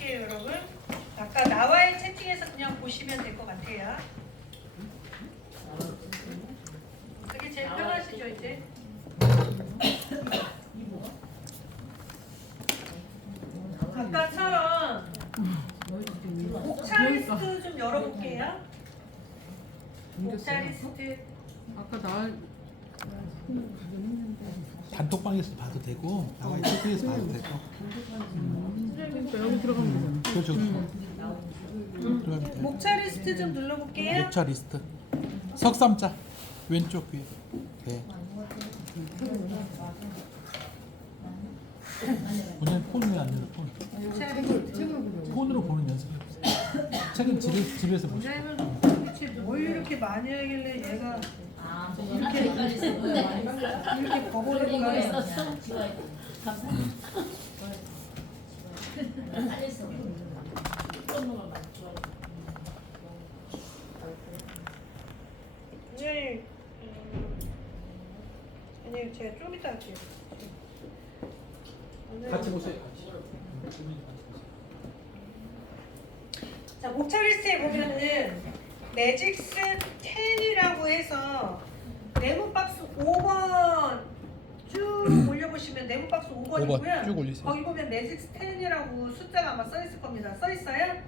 할게요, 여러분. 아까 나와의 채팅에서 그냥 보시면 될 것 같아요. 그게 제일 편하시죠, 이제? 아까처럼 목차 리스트 좀 열어볼게요. 목차 리스트. 아까 나 단톡방에서 봐도 되고 나와의 채팅에서 봐도 되고. 그러니까 여기 들어가면 되잖아. 그렇죠. 들어가면 돼. 목차 리스트 좀 눌러볼게요. 목차 리스트. 석삼자 왼쪽 위에. 네. 오늘 폰 왜 안 열어? 폰. 폰으로 보는 연습해보세요. 책은 집에서 보세요. 원장님은 도대체 뭘 이렇게 많이 하길래 얘가 이렇게 버벅거리는 원장님, 아니 제가 좀 이따 할게요. 같이 보세요. 자, 목차 리스트에 보면은 매직스 10이라고 해서 네모박스 5번 쭉 올려보시면 네모박스 5번이고요. 5번 쭉 올리세요. 거기 보면 매직스 10이라고 숫자가 아마 써있을 겁니다. 써있어요?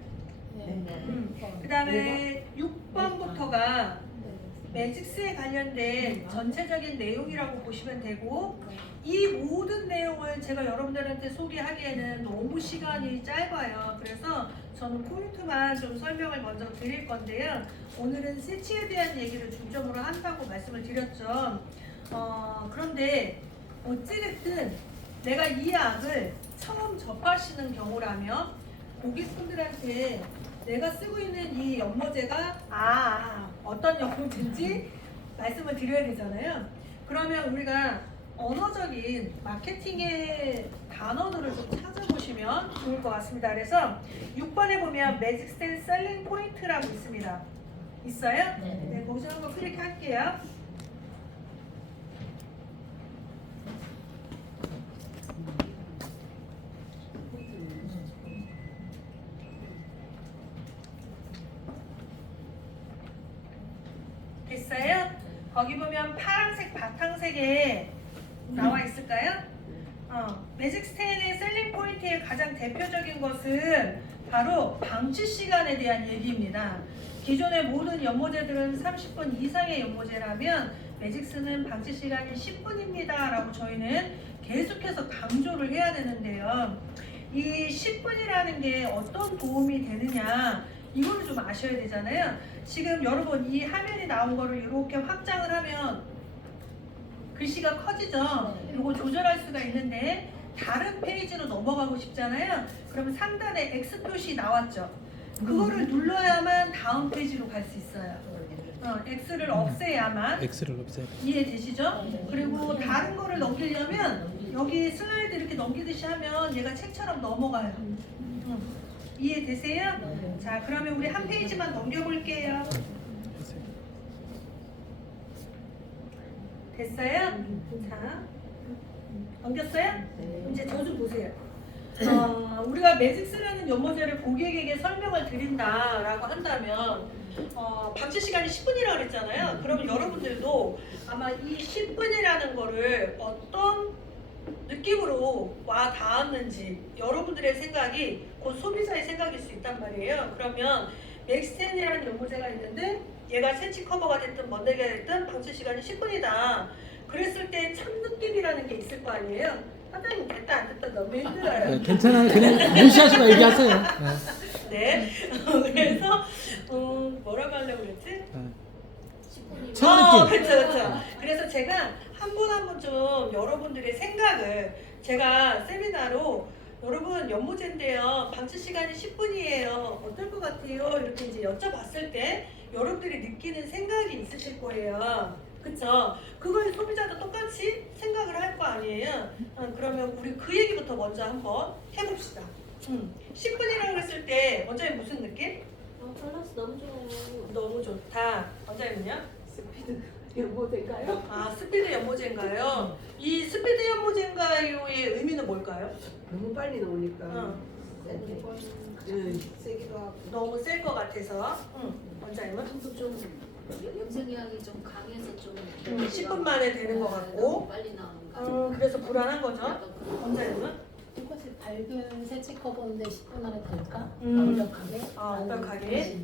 그 다음에 6번부터가 매직스에 관련된 전체적인 내용이라고 보시면 되고, 이 모든 내용을 제가 여러분들한테 소개하기에는 너무 시간이 짧아요. 그래서 저는 포인트만 좀 설명을 먼저 드릴 건데요. 오늘은 세치에 대한 얘기를 중점으로 한다고 말씀을 드렸죠. 그런데 어찌됐든 내가 이 약을 처음 접하시는 경우라면 고객분들한테 내가 쓰고 있는 이 연모제가 어떤 연모제인지 말씀을 드려야 되잖아요. 그러면 우리가 언어적인 마케팅의 단어들을 좀 찾아보시면 좋을 것 같습니다. 그래서 6번에 보면 매직스텐 셀링 포인트라고 있습니다. 있어요? 네, 거기서 한번 클릭할게요. 됐어요? 거기 보면 파란색 바탕색에 나와 있을까요? 매직스텐의 셀링 포인트의 가장 대표적인 것은 바로 방치 시간에 대한 얘기입니다. 기존의 모든 연모제들은 30분 이상의 연모제라면 매직스는 방치 시간이 10분입니다 라고 저희는 계속해서 강조를 해야 되는데요. 이 10분이라는 게 어떤 도움이 되느냐, 이걸 좀 아셔야 되잖아요. 지금 여러분 이 화면이 나온 거를 이렇게 확장을 하면 글씨가 커지죠. 이거 조절할 수가 있는데 다른 페이지로 넘어가고 싶잖아요. 그러면 상단에 X 표시 나왔죠. 그거를 눌러야만 다음 페이지로 갈 수 있어요. X를 없애야만. X를 없애야 돼. 이해되시죠? 그리고 다른 거를 넘기려면 여기 슬라이드 이렇게 넘기듯이 하면 얘가 책처럼 넘어가요. 이해되세요? 자, 그러면 우리 한 페이지만 넘겨볼게요. 됐어요? 자, 넘겼어요? 이제 저 좀 보세요. 우리가 매직스라는 연모제를 고객에게 설명을 드린다라고 한다면 방치 시간이 10분이라고 그랬잖아요. 그러면 여러분들도 아마 이 10분이라는 거를 어떤 느낌으로 와 닿았는지 여러분들의 생각이 곧 소비자의 생각일 수 있단 말이에요. 그러면 맥스텐이라는 연모제가 있는데 얘가 세치 커버가 됐든 먼데기가 됐든 방치 시간이 10분이다. 그랬을 때 참 느낌이라는 게 있을 거 아니에요. 사장님 됐다 안 됐다 너무 힘들어요. 네, 괜찮아요. 그냥 무시하시고 얘기하세요. 네. 그래서 뭐라고 하려고 그랬지? 첫 느낌. 그렇죠. 그래서 제가 한 분 한 분 좀 여러분들의 생각을 제가 세미나로 여러분 연모제인데요 방치 시간이 10분이에요 어떨 것 같아요 이렇게 이제 여쭤봤을 때 여러분들이 느끼는 생각이 있으실 거예요. 그쵸? 그걸 소비자도 똑같이 생각을 할 거 아니에요. 그러면 우리 그 얘기부터 먼저 한번 해봅시다. 10분이라고 했을 때 원장님 무슨 느낌? 밸런스 너무 좋아요. 너무 좋다. 원장님은요? 스피드 연모제인가요? 아, 스피드 연모제인가요? 이 스피드 연모제인가요의 의미는 뭘까요? 너무 빨리 나오니까 세기도 하고. 너무 셀 것 같아서. 원장님은? 한도 좀 염색약이 좀 강해서 좀 10분 만에 되는 것 같고. 빨리 나오는 그래서 불안한 거죠. 원장님은? 이것이 밝은 세치 커버인데 10분 안에 될까? 완벽하게? 완벽하게?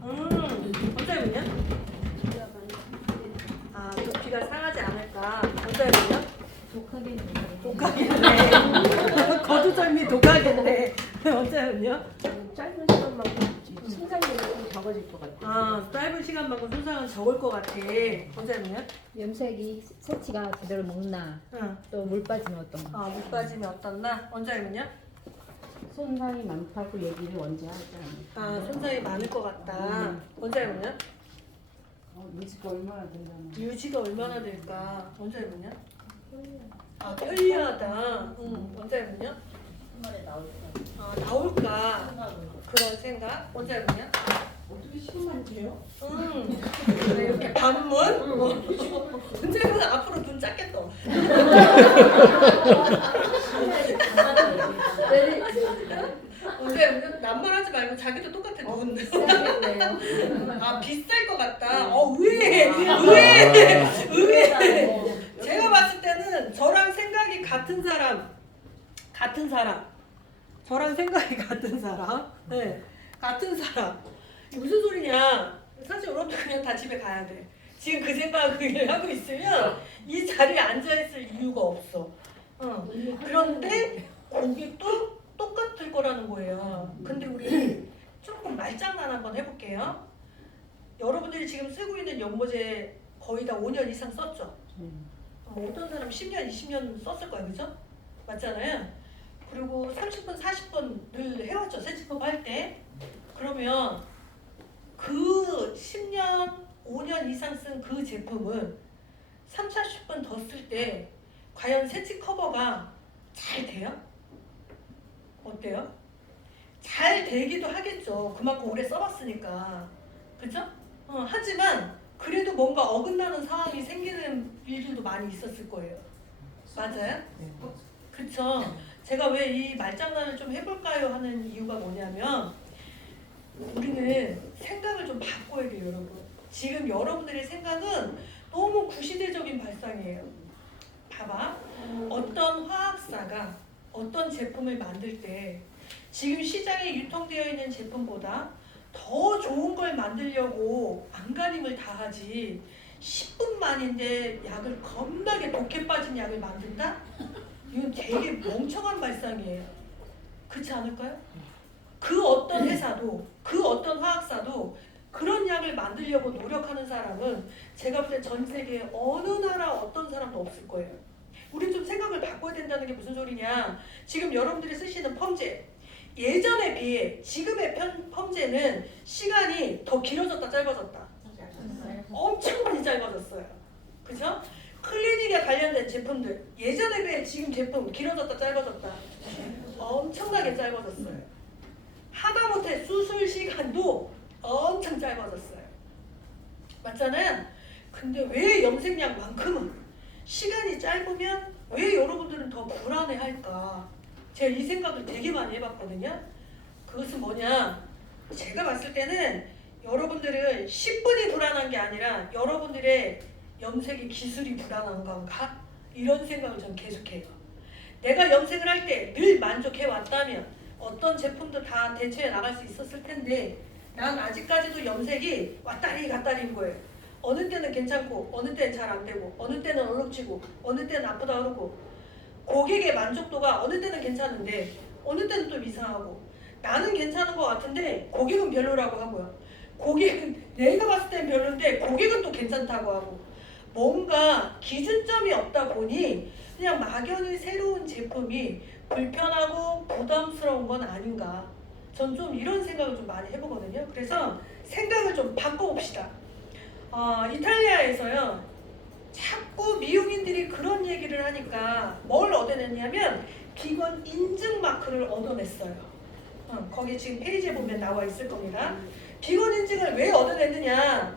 완벽하게? 원장님은요? 두피가 상하지 않을까? 원장님은요? 독하겠네. 거두절미 독하겠네. 원장님은요? 짧은 시간만큼 손상률이 적어질 것 같아요. 짧은 시간만큼 손상은 적을 것 같아. 원장님은요? 염색이 세치가 제대로 먹나 또 물 빠지면 어떤가 물 빠짐이 어떻나? 원장님은요? 손상이 많다고 얘기를 언제 하지 않을까? 손상이 많을 것 같다. 원장님은요? 유지가 얼마나 되려나? 유지가 얼마나 될까? 원장님은요? 편리하다. 원장님은요? 나올까? 그런 생각? 원장님은요? 어떻게 10분만 돼요? 이렇게 반문? 원장님은 앞으로 눈 작게 떠. 원장님은 남말하지 말고 자기도 똑같아 눈. 비쌀 것 같다. 의외. 제가 봤을 때는 저랑 생각이 같은 사람. 저랑 생각이 같은 사람. 네, 같은 사람. 무슨 소리냐? 사실 여러분들 그냥 다 집에 가야 돼. 지금 그 생각을 하고 있으면 이 자리에 앉아있을 이유가 없어. 그런데 고객도 똑같을 거라는 거예요. 근데 우리 조금 말장난 한번 해볼게요. 여러분들이 지금 쓰고 있는 연모제 거의 다 5년 이상 썼죠? 어떤 사람 10년, 20년 썼을 거예요. 그죠? 맞잖아요. 그리고 30분, 40분 늘 해왔죠. 세치법 할 때. 그러면 그 10년, 5년 이상 쓴 그 제품은 3, 40분 더 쓸 때 과연 세치 커버가 잘 돼요? 어때요? 잘 되기도 하겠죠. 그만큼 오래 써봤으니까. 그죠? 하지만 그래도 뭔가 어긋나는 상황이 생기는 일들도 많이 있었을 거예요. 맞아요? 그쵸? 제가 왜 이 말장난을 좀 해볼까요 하는 이유가 뭐냐면 우리는 생각을 좀 바꿔야 돼요, 여러분. 지금 여러분들의 생각은 너무 구시대적인 발상이에요. 봐봐. 어떤 화학사가 어떤 제품을 만들 때 지금 시장에 유통되어 있는 제품보다 더 좋은 걸 만들려고 안간힘을 다하지 10분 만인데 약을 겁나게 독해 빠진 약을 만든다? 이건 되게 멍청한 발상이에요. 그렇지 않을까요? 그 어떤 회사도 그 어떤 화학사도 그런 약을 만들려고 노력하는 사람은 제가 볼 때 전 세계 어느 나라 어떤 사람도 없을 거예요. 우리 좀 생각을 바꿔야 된다는 게 무슨 소리냐. 지금 여러분들이 쓰시는 펌제 예전에 비해 지금의 펌제는 시간이 더 길어졌다 짧아졌다? 엄청 많이 짧아졌어요. 그죠? 클리닉에 관련된 제품들 예전에 비해 지금 제품 길어졌다 짧아졌다? 엄청나게 짧아졌어요. 하다못해 수술 시간도 엄청 짧아졌어요. 맞잖아요? 근데 왜 염색약만큼은 시간이 짧으면 왜 여러분들은 더 불안해할까? 제가 이 생각을 되게 많이 해봤거든요. 그것은 뭐냐? 제가 봤을 때는 여러분들은 10분이 불안한 게 아니라 여러분들의 염색의 기술이 불안한 건가? 이런 생각을 전 계속해요. 내가 염색을 할 때 늘 만족해 왔다면 어떤 제품도 다 대처해 나갈 수 있었을 텐데 난 아직까지도 염색이 왔다리 갔다리인 거예요. 어느 때는 괜찮고 어느 때는 잘 안 되고 어느 때는 얼룩지고 어느 때는 아프다 그러고 고객의 만족도가 어느 때는 괜찮은데 어느 때는 또 이상하고 나는 괜찮은 것 같은데 고객은 별로라고 하고요. 고객은 내가 봤을 땐 별론데 고객은 또 괜찮다고 하고 뭔가 기준점이 없다 보니 그냥 막연히 새로운 제품이 불편하고 부담스러운 건 아닌가. 전 좀 이런 생각을 좀 많이 해보거든요. 그래서 생각을 좀 바꿔봅시다. 이탈리아에서요. 자꾸 미용인들이 그런 얘기를 하니까 뭘 얻어냈냐면 비건 인증 마크를 얻어냈어요. 거기 지금 페이지에 보면 나와 있을 겁니다. 비건 인증을 왜 얻어냈느냐.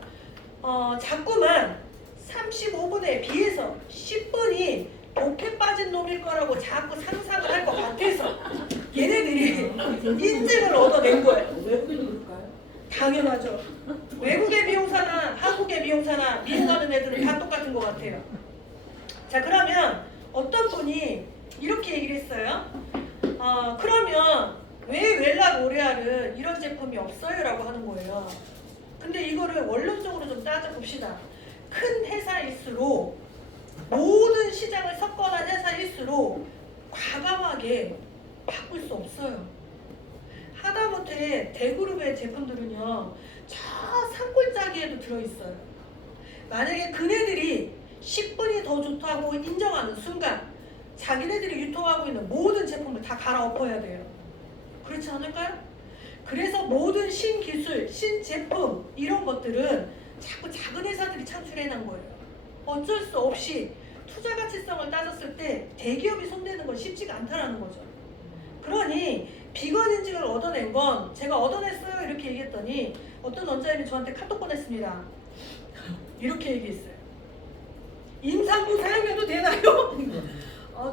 자꾸만 35분에 비해서 10분이 독해 빠진 놈일 거라고 자꾸 상상을 할 것 같아서 얘네들이 인증을 얻어낸 거예요. 외국인이 그럴까요? 당연하죠. 외국의 미용사나 한국의 미용사나 미용하는 애들은 다 똑같은 것 같아요. 자, 그러면 어떤 분이 이렇게 얘기를 했어요. 그러면 왜 웰라 로레알은 이런 제품이 없어요? 라고 하는 거예요. 근데 이거를 원론적으로 좀 따져봅시다. 큰 회사일수록 모든 시장을 석권한 회사일수록 과감하게 바꿀 수 없어요. 하다못해 대그룹의 제품들은요, 저 산골짜기에도 들어있어요. 만약에 그네들이 10분이 더 좋다고 인정하는 순간 자기네들이 유통하고 있는 모든 제품을 다 갈아엎어야 돼요. 그렇지 않을까요? 그래서 모든 신기술, 신제품 이런 것들은 자꾸 작은 회사들이 창출해낸 거예요. 어쩔 수 없이 투자 가치성을 따졌을 때 대기업이 손대는 건 쉽지가 않다는 거죠. 그러니 비건 인증을 얻어낸 건 제가 얻어냈어요 이렇게 얘기했더니 어떤 원장님이 저한테 카톡 보냈습니다. 이렇게 얘기했어요. 임산부 사용해도 되나요?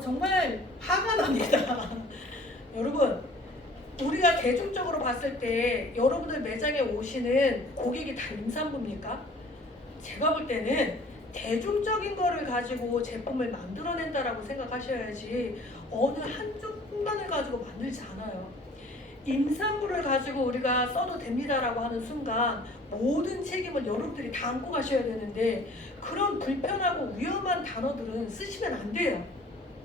정말 화가 납니다. 여러분, 우리가 대중적으로 봤을 때 여러분들 매장에 오시는 고객이 다 임산부입니까? 제가 볼 때는 대중적인 거를 가지고 제품을 만들어낸다라고 생각하셔야지 어느 한쪽 공간을 가지고 만들지 않아요. 임산부를 가지고 우리가 써도 됩니다라고 하는 순간 모든 책임을 여러분들이 다 안고 가셔야 되는데 그런 불편하고 위험한 단어들은 쓰시면 안 돼요.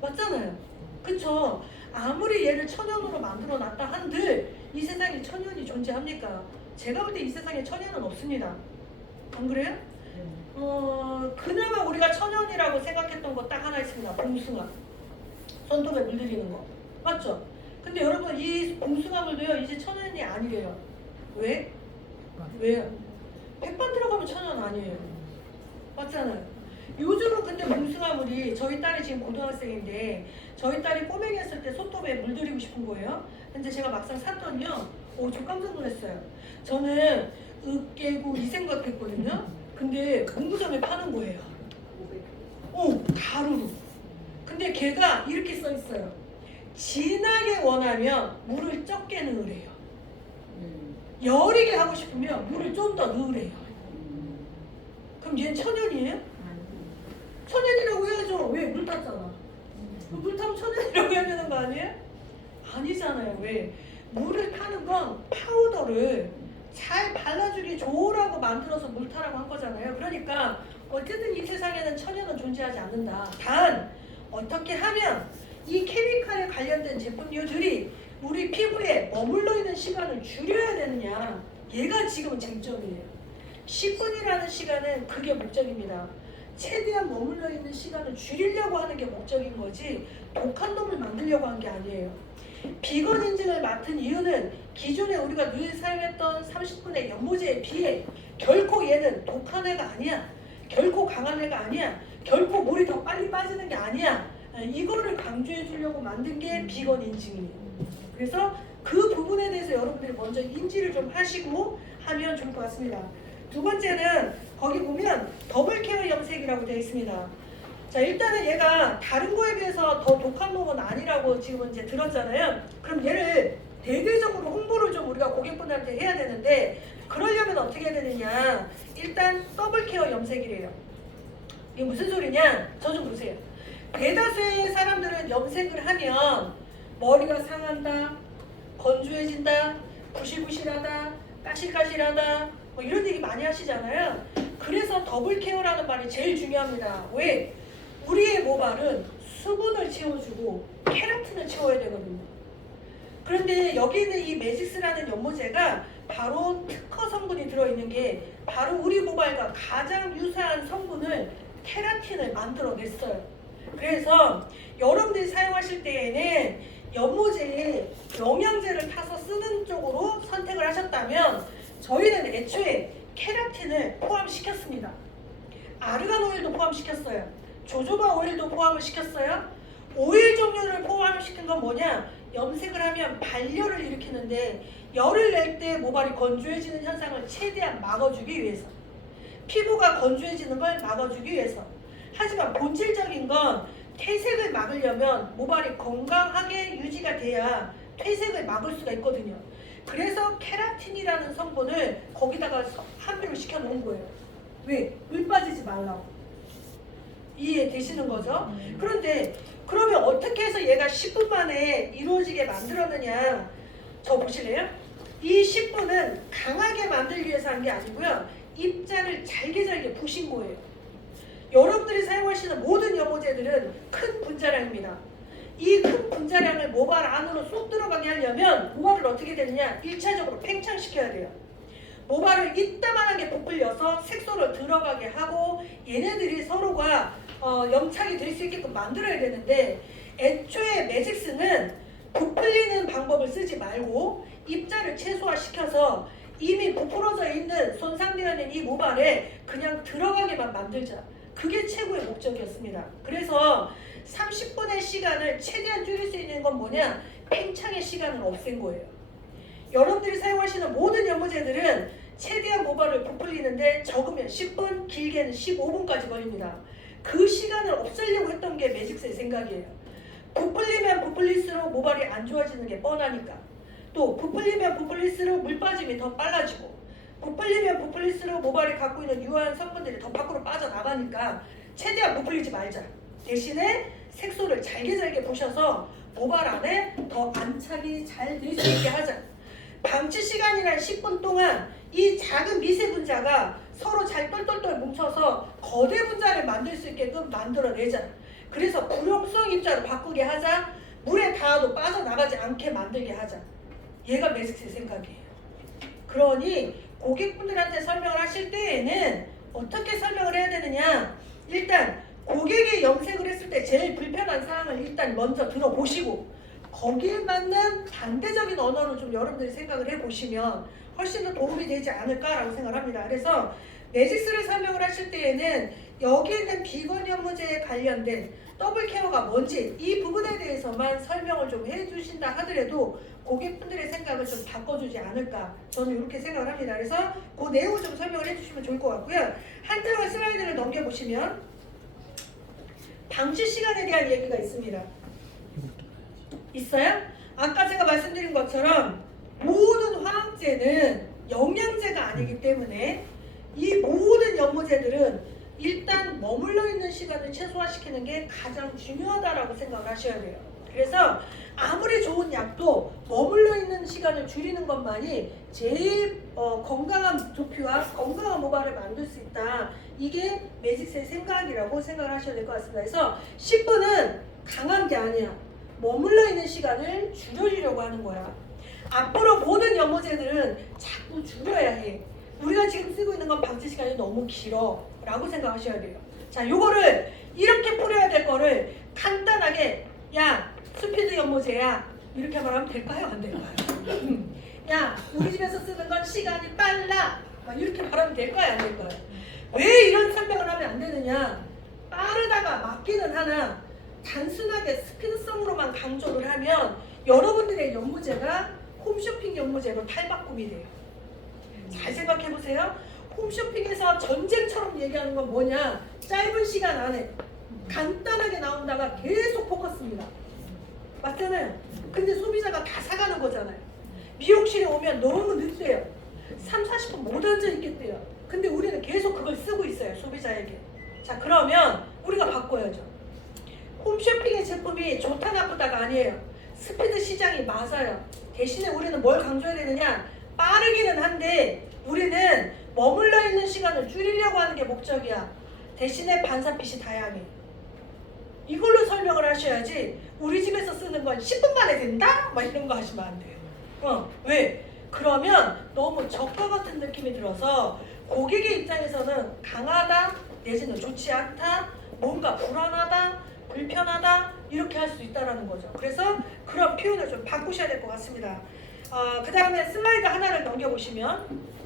맞잖아요. 그쵸? 아무리 얘를 천연으로 만들어 놨다 한들 이 세상에 천연이 존재합니까? 제가 볼 때 이 세상에 천연은 없습니다. 안 그래요? 그나마 우리가 천연이라고 생각했던 거 딱 하나 있습니다. 봉숭아. 손톱에 물들이는 거. 맞죠? 근데 여러분 이 봉숭아물도요 이제 천연이 아니래요. 왜? 왜요? 백반 들어가면 천연 아니에요. 맞잖아요. 요즘은 근데 봉숭아물이 저희 딸이 지금 고등학생인데 저희 딸이 꼬맹이였을 때 손톱에 물들이고 싶은 거예요. 근데 제가 막상 샀더니요. 저 깜짝 놀랐어요. 저는 으깨고 이 생각했거든요. 근데 문구점에 파는 거예요. 가루로. 근데 걔가 이렇게 써 있어요. 진하게 원하면 물을 적게 넣으래요. 여리게 하고 싶으면 물을 좀 더 넣으래요. 그럼 얘는 천연이에요? 천연이라고 해야죠. 왜? 물 탔잖아. 물 타면 천연이라고 해야 되는 거 아니에요? 아니잖아요. 왜? 물을 타는 건 파우더를 잘 발라주기 좋으라고 만들어서 물 타라고 한 거잖아요. 그러니까 어쨌든 이 세상에는 천연은 존재하지 않는다. 단 어떻게 하면 이 케미칼에 관련된 제품류들이 우리 피부에 머물러 있는 시간을 줄여야 되느냐, 얘가 지금 쟁점이에요. 10분이라는 시간은 그게 목적입니다. 최대한 머물러 있는 시간을 줄이려고 하는 게 목적인 거지 독한 놈을 만들려고 한 게 아니에요. 비건 인증을 맡은 이유는 기존에 우리가 늘 사용했던 30분의 연모제에 비해 결코 얘는 독한 애가 아니야. 결코 강한 애가 아니야. 결코 물이 더 빨리 빠지는 게 아니야. 이거를 강조해 주려고 만든 게 비건 인증이에요. 그래서 그 부분에 대해서 여러분들이 먼저 인지를 좀 하시고 하면 좋을 것 같습니다. 두 번째는 거기 보면 더블 케어 염색이라고 되어 있습니다. 자, 일단은 얘가 다른 거에 비해서 더 독한 놈은 아니라고 지금 이제 들었잖아요. 그럼 얘를 대대적으로 홍보를 좀 우리가 고객분들한테 해야 되는데 그러려면 어떻게 해야 되느냐. 일단 더블 케어 염색이래요. 이게 무슨 소리냐? 저 좀 보세요. 대다수의 사람들은 염색을 하면 머리가 상한다, 건조해진다, 부실부실하다, 까실까실하다 뭐 이런 얘기 많이 하시잖아요. 그래서 더블 케어라는 말이 제일 중요합니다. 왜? 우리의 모발은 수분을 채워주고 케라틴을 채워야 되거든요. 그런데 여기 있는 이 매직스라는 연모제가 바로 특허 성분이 들어있는 게 바로 우리 모발과 가장 유사한 성분을 케라틴을 만들어냈어요. 그래서 여러분들이 사용하실 때에는 연모제에 영양제를 타서 쓰는 쪽으로 선택을 하셨다면 저희는 애초에 케라틴을 포함시켰습니다. 아르간 오일도 포함시켰어요. 조조바 오일도 포함을 시켰어요. 오일 종류를 포함을 시킨 건 뭐냐? 염색을 하면 발열을 일으키는데 열을 낼 때 모발이 건조해지는 현상을 최대한 막아주기 위해서, 피부가 건조해지는 걸 막아주기 위해서. 하지만 본질적인 건 퇴색을 막으려면 모발이 건강하게 유지가 돼야 퇴색을 막을 수가 있거든요. 그래서 케라틴이라는 성분을 거기다가 함유를 시켜 놓은 거예요. 왜? 물 빠지지 말라고. 이해되시는 거죠? 그런데 그러면 어떻게 해서 얘가 10분 만에 이루어지게 만들었느냐? 저 보실래요? 이 10분은 강하게 만들기 위해서 한 게 아니고요. 입자를 잘게 부신 거예요. 여러분들이 사용하시는 모든 연모제들은 큰 분자량입니다. 이 큰 분자량을 모발 안으로 쏙 들어가게 하려면 모발을 어떻게 되느냐? 1차적으로 팽창시켜야 돼요. 모발을 이따만하게 부풀려서 색소를 들어가게 하고 얘네들이 서로가 염착이 될 수 있게끔 만들어야 되는데 애초에 매직스는 부풀리는 방법을 쓰지 말고 입자를 최소화시켜서 이미 부풀어져 있는 손상되어 있는 이 모발에 그냥 들어가게만 만들자. 그게 최고의 목적이었습니다. 그래서 30분의 시간을 최대한 줄일 수 있는 건 뭐냐? 팽창의 시간을 없앤 거예요. 여러분들이 사용하시는 모든 연모제들은 최대한 모발을 부풀리는데 적으면 10분, 길게는 15분까지 걸립니다. 그 시간을 없애려고 했던 게 매직스의 생각이에요. 부풀리면 부풀릴수록 모발이 안 좋아지는 게 뻔하니까. 또 부풀리면 부풀릴수록 물 빠짐이 더 빨라지고 부풀리면 부풀릴수록 모발이 갖고 있는 유효한 성분들이 더 밖으로 빠져나가니까 최대한 부풀리지 말자. 대신에 색소를 잘게 부셔서 모발 안에 더 안착이 잘 될 수 있게 하자. 방치 시간이란 10분 동안 이 작은 미세 분자가 서로 잘 똘똘똘 뭉쳐서 거대 분자를 만들 수 있게끔 만들어내자. 그래서 불용성 입자로 바꾸게 하자. 물에 닿아도 빠져나가지 않게 만들게 하자. 얘가 매직스의 생각이에요. 그러니 고객분들한테 설명을 하실 때에는 어떻게 설명을 해야 되느냐? 일단 고객이 염색을 했을 때 제일 불편한 사항을 일단 먼저 들어보시고 거기에 맞는 반대적인 언어를 좀 여러분들이 생각을 해보시면 훨씬 더 도움이 되지 않을까라고 생각을 합니다. 그래서 매직스를 설명을 하실 때에는 여기에 있는 비건 연모제에 관련된 더블 케어가 뭔지 이 부분에 대해서만 설명을 좀 해주신다 하더라도 고객분들의 생각을 좀 바꿔주지 않을까 저는 이렇게 생각을 합니다. 그래서 그 내용을 좀 설명을 해주시면 좋을 것 같고요. 한 장의 슬라이드를 넘겨보시면 방치 시간에 대한 얘기가 있습니다. 있어요? 아까 제가 말씀드린 것처럼 모든 화학제는 영양제가 아니기 때문에 이 모든 연모제들은 일단 머물러 있는 시간을 최소화시키는 게 가장 중요하다라고 생각을 하셔야 돼요. 그래서 아무리 좋은 약도 머물러 있는 시간을 줄이는 것만이 제일 건강한 두피와 건강한 모발을 만들 수 있다. 이게 매직스의 생각이라고 생각을 하셔야 될 것 같습니다. 그래서 10분은 강한 게 아니야. 머물러 있는 시간을 줄여주려고 하는 거야. 앞으로 모든 연모제들은 자꾸 줄여야 해. 우리가 지금 쓰고 있는 건 방치 시간이 너무 길어 라고 생각하셔야 돼요. 자, 요거를 이렇게 풀어야 될 거를 간단하게 야, 스피드 연모제야 이렇게 말하면 될까요? 안 될까요? 야, 우리 집에서 쓰는 건 시간이 빨라 이렇게 말하면 될까요? 안 될까요? 왜 이런 설명을 하면 안 되느냐? 빠르다가 맞기는 하나 단순하게 스피드성으로만 강조를 하면 여러분들의 연모제가 홈쇼핑 연모제로 탈바꿈이 돼요. 잘 생각해보세요. 홈쇼핑에서 전쟁처럼 얘기하는 건 뭐냐? 짧은 시간 안에 간단하게 나온다가 계속 포커스입니다. 맞잖아요. 근데 소비자가 다 사가는 거잖아요. 미용실에 오면 너무 늦대요. 3, 40분 못 앉아있겠대요. 근데 우리는 계속 그걸 쓰고 있어요. 소비자에게. 자, 그러면 우리가 바꿔야죠. 홈쇼핑의 제품이 좋다 나쁘다가 아니에요. 스피드 시장이 맞아요. 대신에 우리는 뭘 강조해야 되느냐? 빠르기는 한데 우리는 머물러 있는 시간을 줄이려고 하는 게 목적이야. 대신에 반사빛이 다양해. 이걸로 설명을 하셔야지 우리 집에서 쓰는 건 10분 만에 된다? 막 이런 거 하시면 안 돼요. 왜? 그러면 너무 저가 같은 느낌이 들어서 고객의 입장에서는 강하다 내지는 좋지 않다 뭔가 불안하다 불편하다 이렇게 할 수 있다는 거죠. 그래서 그런 표현을 좀 바꾸셔야 될 것 같습니다. 그 다음에 슬라이드 하나를 넘겨보시면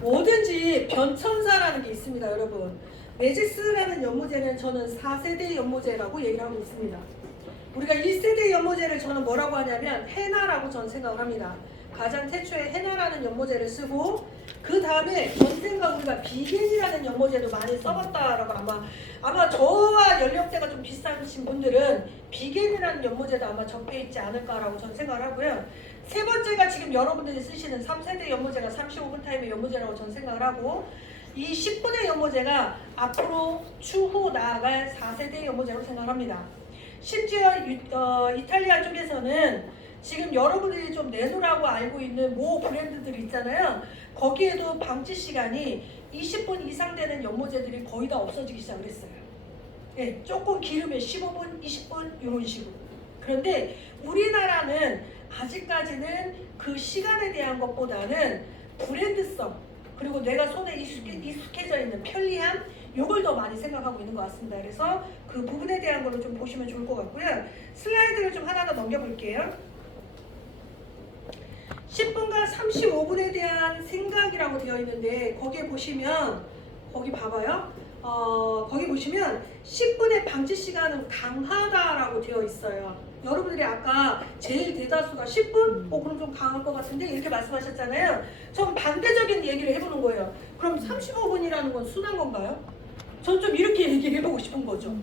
뭐든지 변천사라는 게 있습니다. 여러분 매직스라는 연모제는 저는 4세대 연모제라고 얘기를 하고 있습니다. 우리가 1세대 연모제를 저는 뭐라고 하냐면 헤나라고 저는 생각을 합니다. 가장 태초에 헤나라는 연모제를 쓰고 그 다음에 언젠가 우리가 비겐이라는 연모제도 많이 써봤다라고 아마 저와 연령대가 좀 비슷하신 분들은 비겐이라는 연모제도 아마 접해 있지 않을까라고 저는 생각을 하고요. 세 번째가 지금 여러분들이 쓰시는 3세대 연모제가 35분 타임의 연모제라고 저는 생각을 하고 이 10분의 연모제가 앞으로 추후 나아갈 4세대 연모제라고 생각을 합니다. 심지어 이탈리아 쪽에서는 지금 여러분들이 좀 내놓으라고 알고 있는 모 브랜드들이 있잖아요. 거기에도 방치 시간이 20분 이상 되는 연모제들이 거의 다 없어지기 시작을 했어요. 예, 조금 길으면 15분, 20분 이런 식으로. 그런데 우리나라는 아직까지는 그 시간에 대한 것보다는 브랜드성 그리고 내가 손에 익숙해져 있는 편리함 요걸 더 많이 생각하고 있는 것 같습니다. 그래서 그 부분에 대한 거를 좀 보시면 좋을 것 같고요. 슬라이드를 좀 하나 더 넘겨볼게요. 10분과 35분에 대한 생각이라고 되어 있는데 거기에 보시면 거기 봐봐요. 거기 보시면 10분의 방치 시간은 강하다라고 되어 있어요. 여러분들이 아까 제일 대다수가 10분? 그럼 좀 강할 것 같은데 이렇게 말씀하셨잖아요. 전 반대적인 얘기를 해보는 거예요. 그럼 35분이라는 건 순한 건가요? 전 좀 이렇게 얘기를 해보고 싶은 거죠.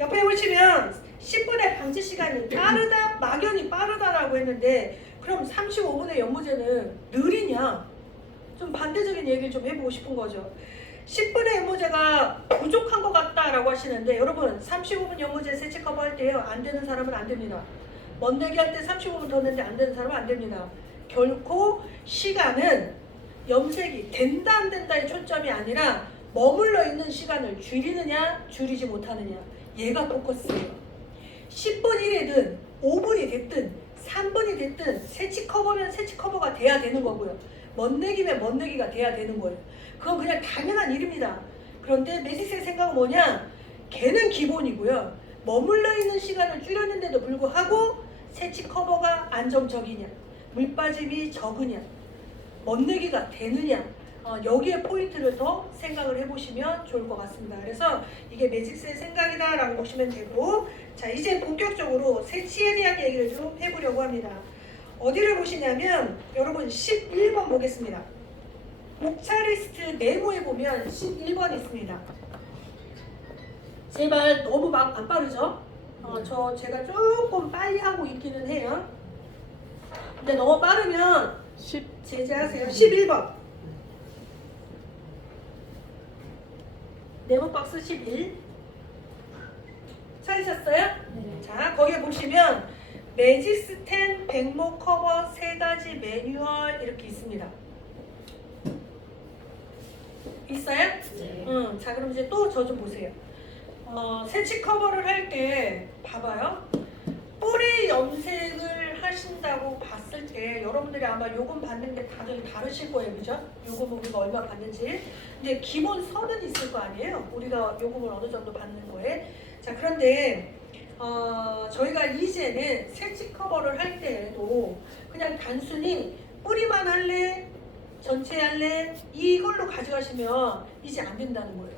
옆에 보시면 10분의 방치 시간이 빠르다, 막연히 빠르다라고 했는데 그럼 35분의 연모제는 느리냐? 좀 반대적인 얘기를 좀 해보고 싶은 거죠. 10분의 연모제가 부족한 것 같다라고 하시는데 여러분 35분 연모제 세치 커버할 때요 안 되는 사람은 안 됩니다. 먼데기 할 때 35분 더 넣는데 안 되는 사람은 안 됩니다. 결코 시간은 염색이 된다 안 된다의 초점이 아니라 머물러 있는 시간을 줄이느냐 줄이지 못하느냐 얘가 포커스예요. 10분이든 5분이 됐든 3분이 됐든 세치 커버면 세치 커버가 돼야 되는 거고요. 먼데기면 먼데기가 돼야 되는 거예요. 그건 그냥 당연한 일입니다. 그런데 매직스의 생각은 뭐냐? 걔는 기본이고요. 머물러 있는 시간을 줄였는데도 불구하고 세치 커버가 안정적이냐, 물 빠짐이 적으냐, 먼데기가 되느냐 여기에 포인트를 더 생각을 해보시면 좋을 것 같습니다. 그래서 이게 매직스의 생각이다 라고 보시면 되고 자 이제 본격적으로 세치에 대한 얘기를 좀 해보려고 합니다. 어디를 보시냐면 여러분 11번 보겠습니다. 목차 리스트 네모에 보면 11번 있습니다. 제 말 너무 막 안 빠르죠? 제가 조금 빨리 하고 있기는 해요. 근데 너무 빠르면 제재하세요. 11번 네모 박스 11 찾으셨어요? 네. 자 거기에 보시면 매직스 10 백모 커버 3가지 매뉴얼 이렇게 있습니다. 있어요? 네. 자 그럼 이제 또 저 좀 보세요. 세치 커버를 할 때 봐봐요. 뿌리 염색을 하신다고 봤을 때 여러분들이 아마 요금 받는 게 다들 다르실 거예요. 그죠? 요금 우리가 얼마 받는지. 근데 기본 선은 있을 거 아니에요? 우리가 요금을 어느 정도 받는 거에. 자 그런데 저희가 이제는 세치 커버를 할 때에도 그냥 단순히 뿌리만 할래? 전체 할래? 이걸로 가져가시면 이제 안 된다는 거예요.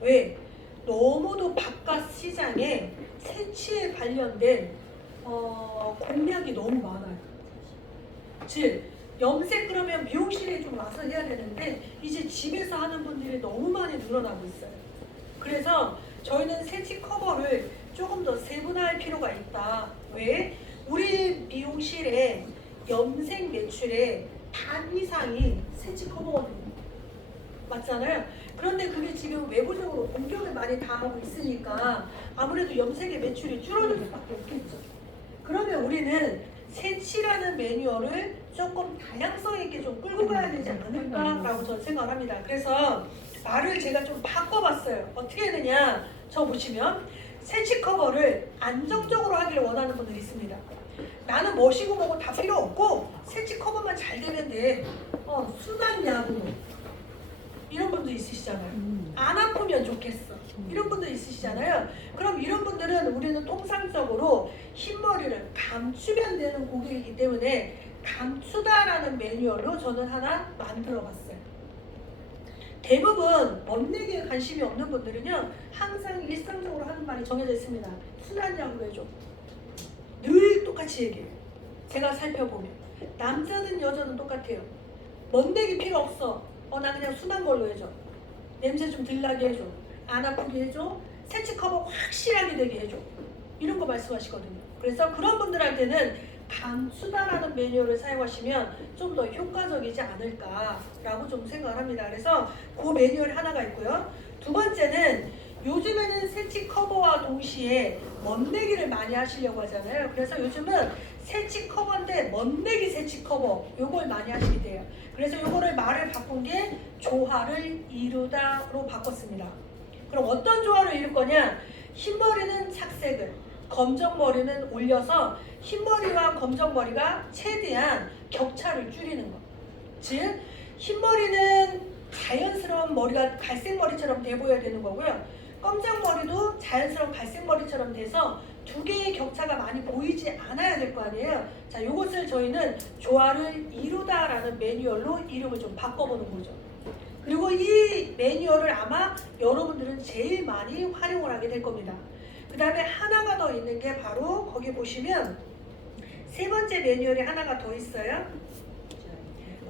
왜? 너무도 바깥 시장에 세치에 관련된 공략이 너무 많아요. 즉 염색 그러면 미용실에 좀 와서 해야 되는데 이제 집에서 하는 분들이 너무 많이 늘어나고 있어요. 그래서 저희는 세치 커버를 조금 더 세분화할 필요가 있다. 왜? 우리 미용실의 염색 매출의 반 이상이 세치 커버거든요. 맞잖아요. 그런데 그게 지금 외부적으로 공격을 많이 당하고 있으니까 아무래도 염색의 매출이 줄어들 수밖에 없겠죠. 그러면 우리는 세치라는 매뉴얼을 조금 다양성 있게 좀 끌고 가야 되지 않을까라고 저는 생각을 합니다. 그래서 말을 제가 좀 바꿔봤어요. 어떻게 되느냐? 저 보시면 세치 커버를 안정적으로 하기를 원하는 분들이 있습니다. 나는 멋이고 뭐고 다 필요 없고 세치 커버만 잘 되면 돼. 순한 야구 이런 분도 있으시잖아요. 안 아프면 좋겠어. 이런 분도 있으시잖아요. 그럼 이런 분들은 우리는 통상적으로 흰머리를 감추면 되는 고객이기 때문에 감추다라는 매뉴얼로 저는 하나 만들어 봤어요. 대부분 멋내기에 관심이 없는 분들은요 항상 일상적으로 하는 말이 정해져 있습니다. 순하냐고 해줘. 늘 똑같이 얘기해요. 제가 살펴보면 남자든 여자든 똑같아요. 멋내기 필요 없어. 나 그냥 순한 걸로 해줘. 냄새 좀 덜 나게 해줘. 안 아프게 해줘. 세치 커버 확실하게 되게 해줘. 이런 거 말씀하시거든요. 그래서 그런 분들한테는 감수다라는 매뉴얼을 사용하시면 좀 더 효과적이지 않을까라고 좀 생각을 합니다. 그래서 그 매뉴얼이 하나가 있고요. 두 번째는 요즘에는 세치 커버와 동시에 멋내기를 많이 하시려고 하잖아요. 그래서 요즘은 세치 커버인데 멋내기 세치 커버 요걸 많이 하시게 돼요. 그래서 요거를 말을 바꾼 게 조화를 이루다로 바꿨습니다. 그럼 어떤 조화를 이룰 거냐? 흰머리는 착색을, 검정머리는 올려서 흰머리와 검정머리가 최대한 격차를 줄이는 것. 즉 흰머리는 자연스러운 머리가 갈색머리처럼 돼 보여야 되는 거고요. 검정머리도 자연스러운 갈색머리처럼 돼서 두 개의 격차가 많이 보이지 않아야 될 거 아니에요. 자, 이것을 저희는 조화를 이루다라는 매뉴얼로 이름을 좀 바꿔보는 거죠. 그리고 이 매뉴얼을 아마 여러분들은 제일 많이 활용을 하게 될 겁니다. 그 다음에 하나가 더 있는 게 바로 거기 보시면 세 번째 매뉴얼이 하나가 더 있어요.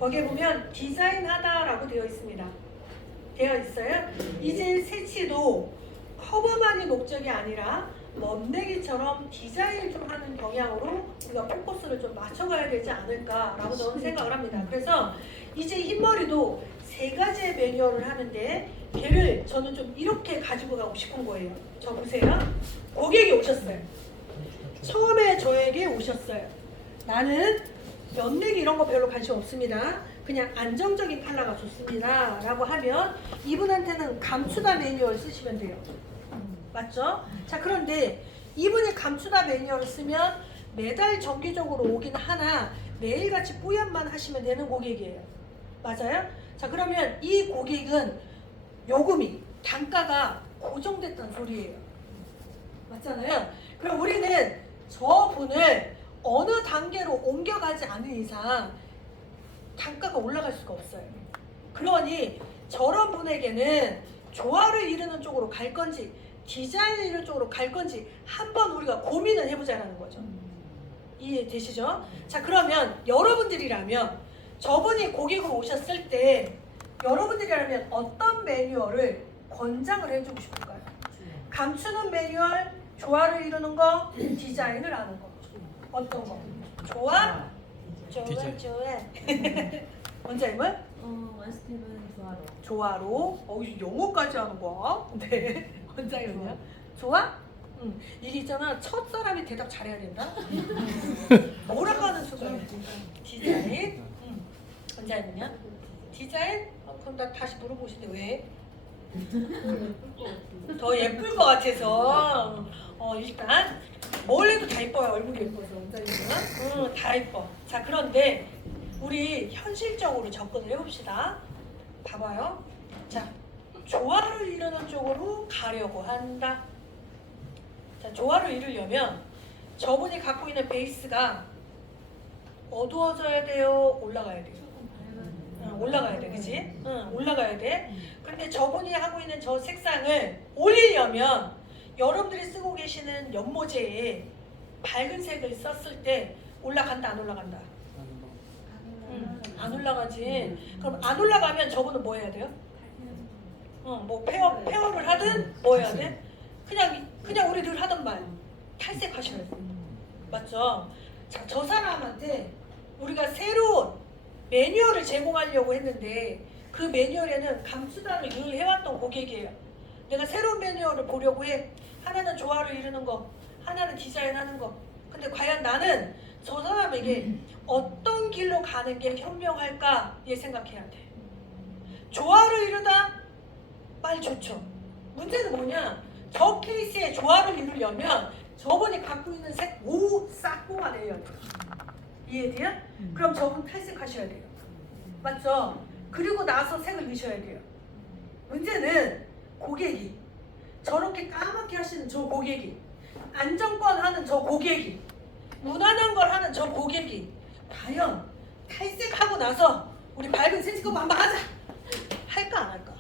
거기에 보면 디자인하다라고 되어 있습니다. 되어 있어요. 이제 세치도 커버만이 목적이 아니라 멋내기처럼 디자인을 좀 하는 경향으로 우리가 포커스를 좀 맞춰가야 되지 않을까라고 저는 생각을 합니다. 그래서 이제 흰머리도 세 가지의 매뉴얼을 하는데 걔를 저는 좀 이렇게 가지고 가고 싶은 거예요. 저 보세요. 고객이 오셨어요. 처음에 저에게 오셨어요. 나는 연내기 이런 거 별로 관심 없습니다. 그냥 안정적인 컬러가 좋습니다. 라고 하면 이분한테는 감추다 매뉴얼 쓰시면 돼요. 맞죠? 자, 그런데 이분이 감추다 매뉴얼을 쓰면 매달 정기적으로 오긴 하나 매일같이 뿌연만 하시면 되는 고객이에요. 맞아요? 자, 그러면 이 고객은 요금이 단가가 고정됐다는 소리예요. 맞잖아요? 그럼 우리는 저분을 어느 단계로 옮겨가지 않은 이상 단가가 올라갈 수가 없어요. 그러니 저런 분에게는 조화를 이루는 쪽으로 갈 건지 디자인을 이루는 쪽으로 갈 건지 한번 우리가 고민을 해보자는 거죠. 이해되시죠? 자, 그러면 여러분들이라면 저분이 고객으로 오셨을 때 여러분들이라면 어떤 매뉴얼을 권장을 해주고 싶을까요? 감추는 매뉴얼, 조화를 이루는 거, 디자인을 하는 거. 어떤 거? 조화? 디자인. 조화. 원장님은? 원스텝은 조화로. 조화로. 여기서 영어까지 하는 거야? 네. 원장님은요? 조화? 이게 있잖아. 첫 사람이 대답 잘해야 된다. 뭐라고 하는 순간 디자인. 원장님은요? 디자인? 그럼 나 다시 물어보시는데 왜? 더 예쁠 것 같아서. 일단 뭘 해도 다 예뻐요. 얼굴이 예뻐서 원장님은. 다 예뻐. 자, 그런데 우리 현실적으로 접근을 해봅시다. 봐봐요. 자, 조화를 이루는 쪽으로 가려고 한다. 자, 조화를 이루려면 저분이 갖고 있는 베이스가 어두워져야 돼요? 올라가야 돼요? 올라가야 돼, 그치? 올라가야 돼. 근데 저분이 하고 있는 저 색상을 올리려면 여러분들이 쓰고 계시는 연모제에 밝은 색을 썼을 때 올라간다, 안 올라간다? 안 올라가지. 그럼 안 올라가면 저분은 뭐 해야 돼요? 뭐 페어를 하든 뭐 해야 돼? 그냥 우리 늘 하던 말 탈색하셔야 돼. 맞죠? 자, 저 사람한테 우리가 새로운 매뉴얼을 제공하려고 했는데 그 매뉴얼에는 감수단을 늘 해왔던 고객이에요. 내가 새로운 매뉴얼을 보려고 해. 하나는 조화를 이루는 거, 하나는 디자인하는 거. 근데 과연 나는 저 사람에게 어떤 길로 가는 게 현명할까? 얘 생각해야 돼. 조화를 이루다? 말 좋죠. 문제는 뭐냐? 저 케이스에 조화를 이루려면 저분이 갖고 있는 색 싹 뽑아내야 돼요. 이해돼요? 그럼 저분 탈색하셔야 돼요. 맞죠? 그리고 나서 색을 넣으셔야 돼요. 문제는 고객이 저렇게 까맣게 하시는 저 고객이 안정권 하는 저 고객이 무난한 걸 하는 저 고객이 과연 탈색하고 나서 우리 밝은 세치컵 한번 하자 할까 안 할까?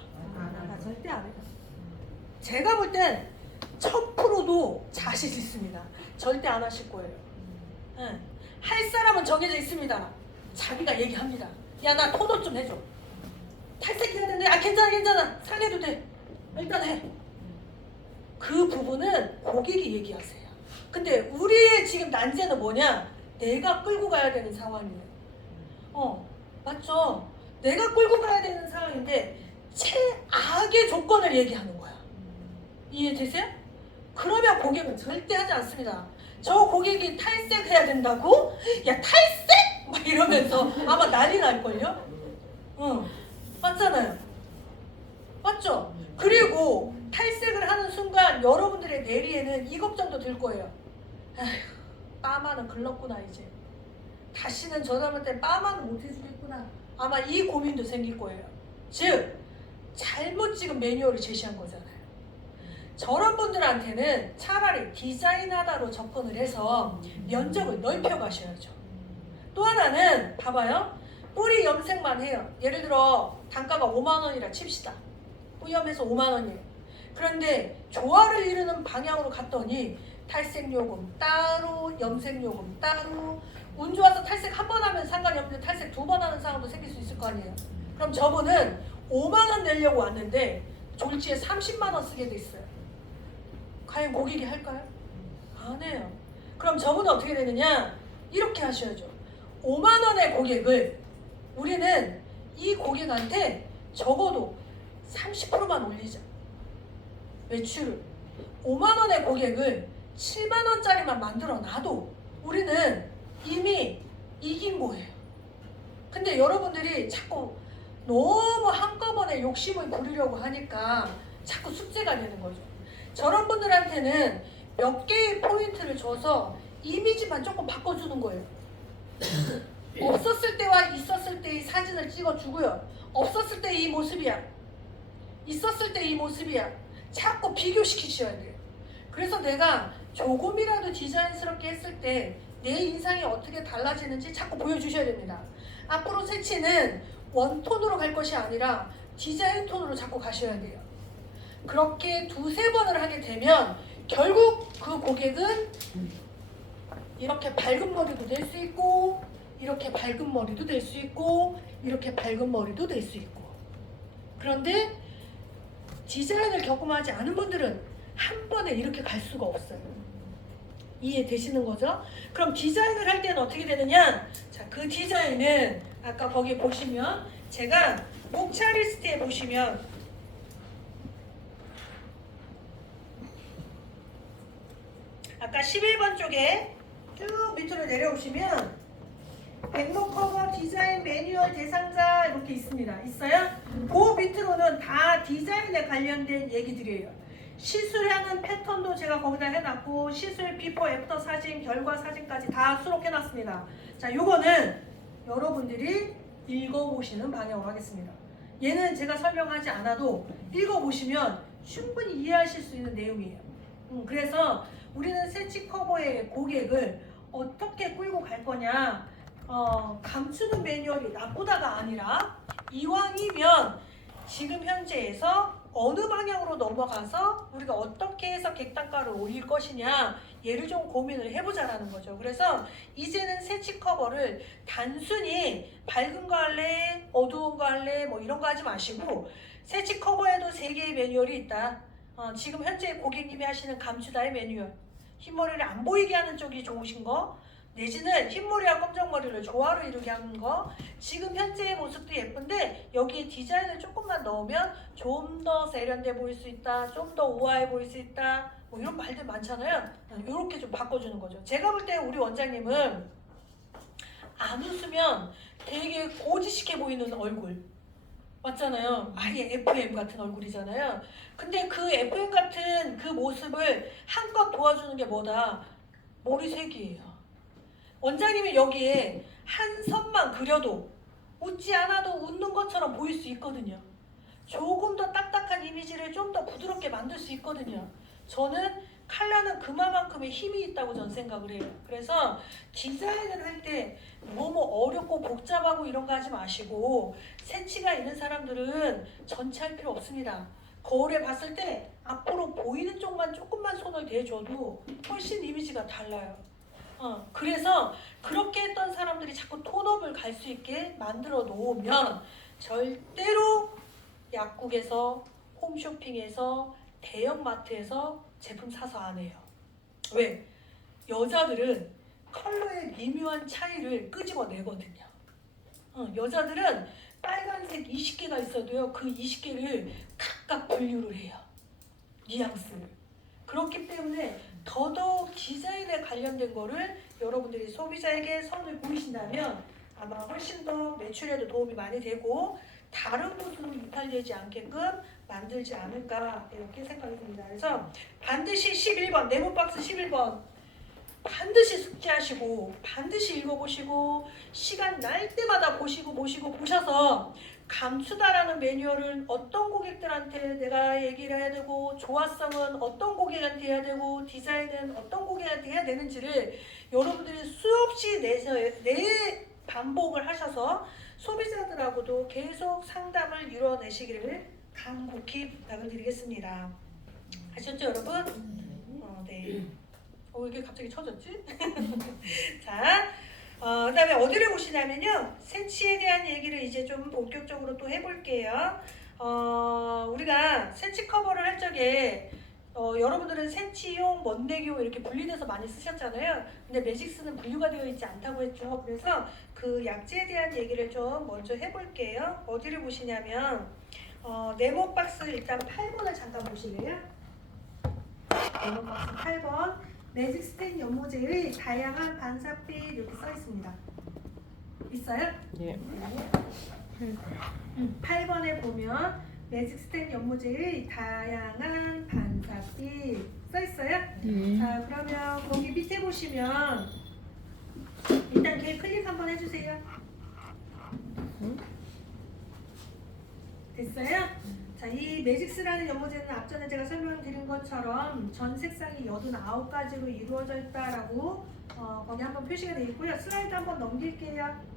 절대 안 해요. 제가 볼 땐 1000%도 자신 있습니다. 절대 안 하실 거예요. 응. 할 사람은 정해져 있습니다. 자기가 얘기합니다. 야, 나 토너 좀 해줘. 탈색해야 되는데, 아, 괜찮아. 살려도 돼. 일단 해. 그 부분은 고객이 얘기하세요. 근데 우리의 지금 난제는 뭐냐? 내가 끌고 가야 되는 상황이에요. 맞죠? 내가 끌고 가야 되는 상황인데 최악의 조건을 얘기하는 거야. 이해되세요? 그러면 고객은 절대 하지 않습니다. 저 고객이 탈색해야 된다고? 야, 탈색? 막 이러면서 아마 난리 날걸요? 맞잖아요. 맞죠? 그리고 탈색을 하는 순간 여러분들의 뇌리에는 이 걱정도 들 거예요. 에휴, 빠마는 글렀구나 이제. 다시는 저 사람한테 빠마는 못 해주겠구나. 아마 이 고민도 생길 거예요. 즉, 잘못 지금 매뉴얼을 제시한 거잖아요. 저런 분들한테는 차라리 디자인하다로 접근을 해서 면적을 넓혀 가셔야죠. 또 하나는 봐봐요. 뿌리 염색만 해요. 예를 들어 단가가 5만 원이라 칩시다. 뿌염해서 5만 원이에요. 그런데 조화를 이루는 방향으로 갔더니 탈색 요금 따로, 염색 요금 따로, 운 좋아서 탈색 한 번 하면 상관이 없는데 탈색 2번 하는 상황도 생길 수 있을 거 아니에요. 그럼 저분은 5만 원 내려고 왔는데 졸지에 30만 원 쓰게 돼 있어요. 과연 고객이 할까요? 안 해요. 그럼 저분은 어떻게 되느냐? 이렇게 하셔야죠. 5만 원의 고객을 우리는 이 고객한테 적어도 30%만 올리자. 매출을. 5만 원의 고객을 7만 원짜리만 만들어 놔도 우리는 이미 이긴 거예요. 근데 여러분들이 자꾸 너무 한꺼번에 욕심을 부리려고 하니까 자꾸 숙제가 되는 거죠. 저런 분들한테는 몇 개의 포인트를 줘서 이미지만 조금 바꿔주는 거예요. 없었을 때와 있었을 때의 사진을 찍어주고요. 없었을 때 이 모습이야. 있었을 때 이 모습이야. 자꾸 비교시키셔야 돼요. 그래서 내가 조금이라도 디자인스럽게 했을 때 내 인상이 어떻게 달라지는지 자꾸 보여주셔야 됩니다. 앞으로 색치는 원톤으로 갈 것이 아니라 디자인 톤으로 자꾸 가셔야 돼요. 그렇게 2-3번을 하게 되면 결국 그 고객은 이렇게 밝은 머리도 될 수 있고, 이렇게 밝은 머리도 될 수 있고, 이렇게 밝은 머리도 될 수 있고. 그런데 디자인을 경험하지 않은 분들은 한 번에 이렇게 갈 수가 없어요. 이해되시는 거죠? 그럼 디자인을 할 때는 어떻게 되느냐? 자, 그 디자인은 아까 거기 보시면 제가 목차 리스트에 보시면 아까 11번 쪽에 쭉 밑으로 내려오시면 백록 커버 디자인 매뉴얼 대상자 이렇게 있습니다. 있어요? 그 밑으로는 다 디자인에 관련된 얘기들이에요. 시술하는 패턴도 제가 거기다 해놨고 시술 비포 애프터 사진, 결과 사진까지 다 수록해놨습니다. 자, 요거는 여러분들이 읽어보시는 방향으로 하겠습니다. 얘는 제가 설명하지 않아도 읽어보시면 충분히 이해하실 수 있는 내용이에요. 그래서 우리는 새치 커버의 고객을 어떻게 끌고 갈 거냐, 감추는 매뉴얼이 나쁘다가 아니라 이왕이면 지금 현재에서 어느 방향으로 넘어가서 우리가 어떻게 해서 객단가를 올릴 것이냐, 얘를 좀 고민을 해보자라는 거죠. 그래서 이제는 새치 커버를 단순히 밝은 거 할래, 어두운 거 할래, 뭐 이런 거 하지 마시고 새치 커버에도 3개의 매뉴얼이 있다. 지금 현재 고객님이 하시는 감추다의 매뉴얼, 흰머리를 안 보이게 하는 쪽이 좋으신 거, 내지는 흰머리와 검정머리를 조화로 이루게 하는 거, 지금 현재의 모습도 예쁜데 여기에 디자인을 조금만 넣으면 좀 더 세련돼 보일 수 있다, 좀 더 우아해 보일 수 있다, 뭐 이런 말들 많잖아요. 이렇게 좀 바꿔주는 거죠. 제가 볼 때 우리 원장님은 안 웃으면 되게 고지식해 보이는 얼굴 맞잖아요. 아예 FM 같은 얼굴이잖아요. 근데 그 FM 같은 그 모습을 한껏 도와주는 게 뭐다? 머리색이에요. 원장님이 여기에 한 선만 그려도 웃지 않아도 웃는 것처럼 보일 수 있거든요. 조금 더 딱딱한 이미지를 좀 더 부드럽게 만들 수 있거든요. 저는 컬러는 그만큼의 힘이 있다고 저는 생각을 해요. 그래서 디자인을 할 때 너무 어렵고 복잡하고 이런 거 하지 마시고, 새치가 있는 사람들은 전체 할 필요 없습니다. 거울에 봤을 때 앞으로 보이는 쪽만 조금만 손을 대줘도 훨씬 이미지가 달라요. 그래서 그렇게 했던 사람들이 자꾸 톤업을 갈 수 있게 만들어 놓으면 절대로 약국에서, 홈쇼핑에서, 대형마트에서 제품 사서 안 해요. 왜? 여자들은 컬러의 미묘한 차이를 끄집어내거든요. 여자들은 빨간색 20개가 있어도요, 그 20개를 각각 분류를 해요. 뉘앙스를. 그렇기 때문에 더더욱 디자인에 관련된 거를 여러분들이 소비자에게 선을 보이신다면 아마 훨씬 더 매출에도 도움이 많이 되고 다른 곳으로 이탈되지 않게끔 만들지 않을까 이렇게 생각이 듭니다. 그래서 반드시 11번, 네모박스 11번 반드시 숙지하시고 반드시 읽어보시고 시간 날 때마다 보셔서 감수다라는 매뉴얼은 어떤 고객들한테 내가 얘기를 해야 되고 조화성은 어떤 고객한테 해야 되고 디자인은 어떤 고객한테 해야 되는지를 여러분들이 수없이 반복을 하셔서 소비자들하고도 계속 상담을 이뤄내시기를 간곡히 부탁을 드리겠습니다. 아셨죠 여러분? 네. 이게 갑자기 쳐졌지? 자, 그 다음에 어디를 보시냐면요. 새치에 대한 얘기를 이제 좀 본격적으로 또 해볼게요. 우리가 새치 커버를 할 적에 여러분들은 새치용, 먼내기용 이렇게 분리돼서 많이 쓰셨잖아요. 근데 매직스는 분류가 되어 있지 않다고 했죠. 그래서 그 약재에 대한 얘기를 좀 먼저 해볼게요. 어디를 보시냐면 네모박스 일단 8번을 잠깐 보실래요? 네모박스 8번 매직 스텐 연모제의 다양한 반사빛 이렇게 써 있습니다. 있어요? 예. 8번에 보면 매직 스텐 연모제의 다양한 반사빛 써 있어요? 자, 그러면 거기 밑에 보시면 일단 걔 클릭 한번 해주세요. 됐어요? 자, 이 매직스라는 연모제는 앞전에 제가 설명드린 것처럼 전 색상이 89가지로 이루어져 있다라고 거기 한번 표시가 되어 있고요. 슬라이드 한번 넘길게요.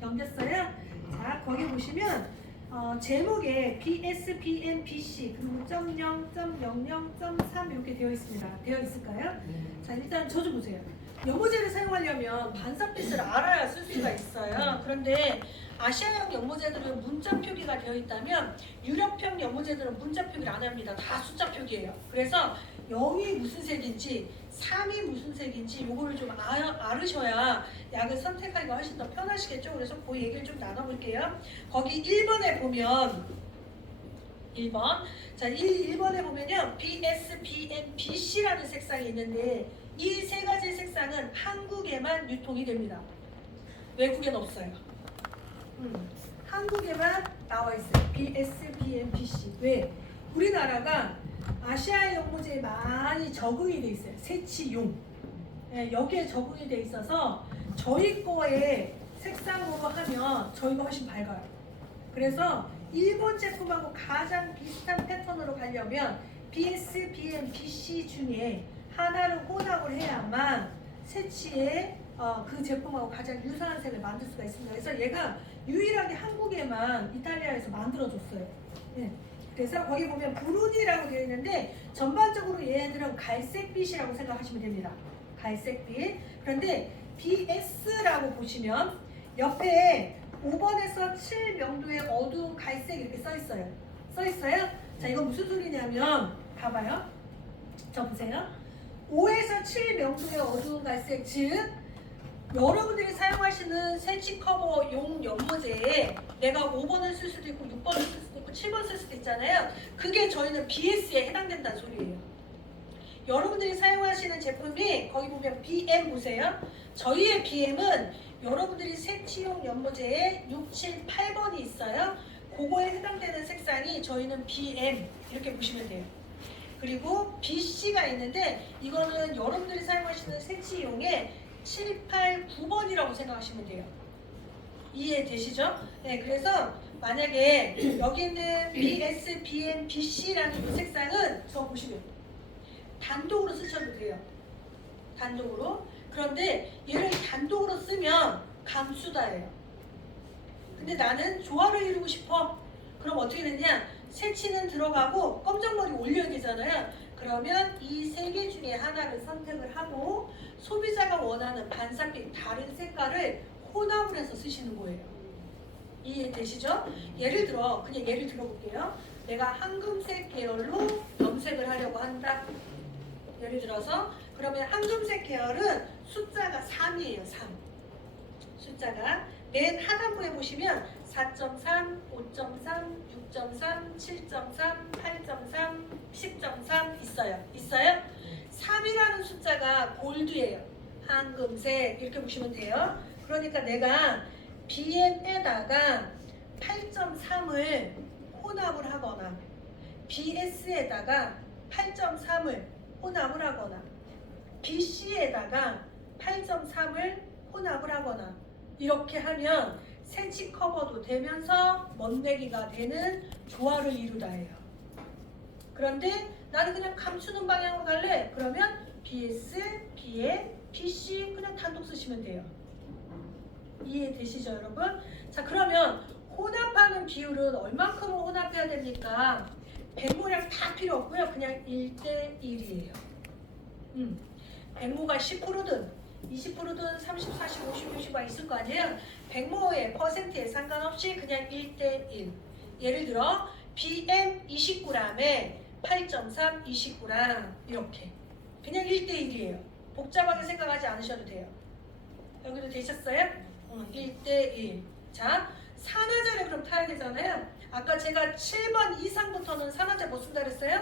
넘겼어요? 자, 거기 보시면 제목에 BSBN BC 그리고 .0.00.3 이렇게 되어 있습니다. 되어 있을까요? 자, 일단 저 좀 보세요. 연모제를 사용하려면 반사빛을 알아야 쓸 수가 있어요. 그런데 아시아형 연모제들은 문자 표기가 되어 있다면 유럽형 연모제들은 문자 표기를 안 합니다. 다 숫자 표기예요. 그래서 0이 무슨 색인지 3이 무슨 색인지 요거를 좀 알으셔야 약을 선택하기가 훨씬 더 편하시겠죠. 그래서 그 얘기를 좀 나눠볼게요. 거기 1번에 보면 1번 자, 1번에 보면요 BSBN BC라는 색상이 있는데 이 세 가지 색상은 한국에만 유통이 됩니다. 외국엔 없어요. 한국에만 나와 있어요. BSBN BC. 왜? 우리나라가 아시아 연모제에 많이 적응이 돼 있어요. 새치용. 네, 여기에 적응이 돼 있어서 저희 거에 색상으로 하면 저희가 훨씬 밝아요. 그래서 일본 제품하고 가장 비슷한 패턴으로 가려면 BSBN BC 중에 하나를 혼합을 해야만 새치의 그 제품하고 가장 유사한 색을 만들 수가 있습니다. 그래서 얘가 유일하게 한국에만 이탈리아에서 만들어줬어요. 네. 그래서 거기 보면 브루니라고 되어 있는데 전반적으로 얘네들은 갈색빛이라고 생각하시면 됩니다. 갈색빛. 그런데 BS라고 보시면 옆에 5번에서 7 명도의 어두운 갈색 이렇게 써 있어요. 써 있어요? 자, 이건 무슨 소리냐면 봐봐요. 저 보세요. 5에서 7 명도의 어두운 갈색, 즉 여러분들이 사용하시는 새치 커버용 연모제에 내가 5번을 쓸 수도 있고 6번을 쓸 수도 있고 7번 쓸 수도 있잖아요. 그게 저희는 BS에 해당된다는 소리예요. 여러분들이 사용하시는 제품이 거기 보면 BM 보세요. 저희의 BM은 여러분들이 새치용 연모제에 6, 7, 8번이 있어요. 그거에 해당되는 색상이 저희는 BM 이렇게 보시면 돼요. 그리고 BC가 있는데 이거는 여러분들이 사용하시는 새치용의 7, 8, 9번이라고 생각하시면 돼요. 이해되시죠? 네, 그래서 만약에 여기 있는 BS, BN, BC라는 이 색상은 저 보시면 단독으로 쓰셔도 돼요. 단독으로. 그런데 얘를 단독으로 쓰면 감수다예요. 근데 나는 조화를 이루고 싶어. 그럼 어떻게 되냐? 새치는 들어가고 검정머리 올려야 되잖아요. 그러면 이 세 개 중에 하나를 선택을 하고 소비자가 원하는 반사빛 다른 색깔을 혼합을 해서 쓰시는 거예요. 이해되시죠? 예를 들어 그냥 예를 들어볼게요. 내가 황금색 계열로 염색을 하려고 한다. 예를 들어서 그러면 황금색 계열은 숫자가 3이에요. 3. 숫자가 맨 하단부에 보시면 4.3, 5.3, 6.3, 7.3, 8.3, 10.3 있어요. 있어요? 3이라는 숫자가 골드예요. 황금색 이렇게 보시면 돼요. 그러니까 내가 BM에다가 8.3을 혼합을 하거나 BS에다가 8.3을 혼합을 하거나 BC에다가 8.3을 혼합을 하거나 이렇게 하면 새치 커버도 되면서 멋내기가 되는 조화를 이루다예요. 그런데 나는 그냥 감추는 방향으로 갈래? 그러면 BS, BA, BC 그냥 단독 쓰시면 돼요. 이해되시죠 여러분? 자 그러면 혼합하는 비율은 얼만큼을 혼합해야 됩니까? 백모량 다 필요 없고요. 그냥 1대1이에요. 백모가 10%든 20%든 30, 40, 50, 60가 있을 거 아니에요? 백모의 퍼센트에 상관없이 그냥 1대1. 예를 들어 BM 20g에 8.3 20g 이렇게 그냥 1대1이에요. 복잡하게 생각하지 않으셔도 돼요. 여기도 되셨어요? 1대1. 자, 산화제를 그럼 타야 되잖아요. 아까 제가 7번 이상부터는 산화제 못 쓴다 그랬어요?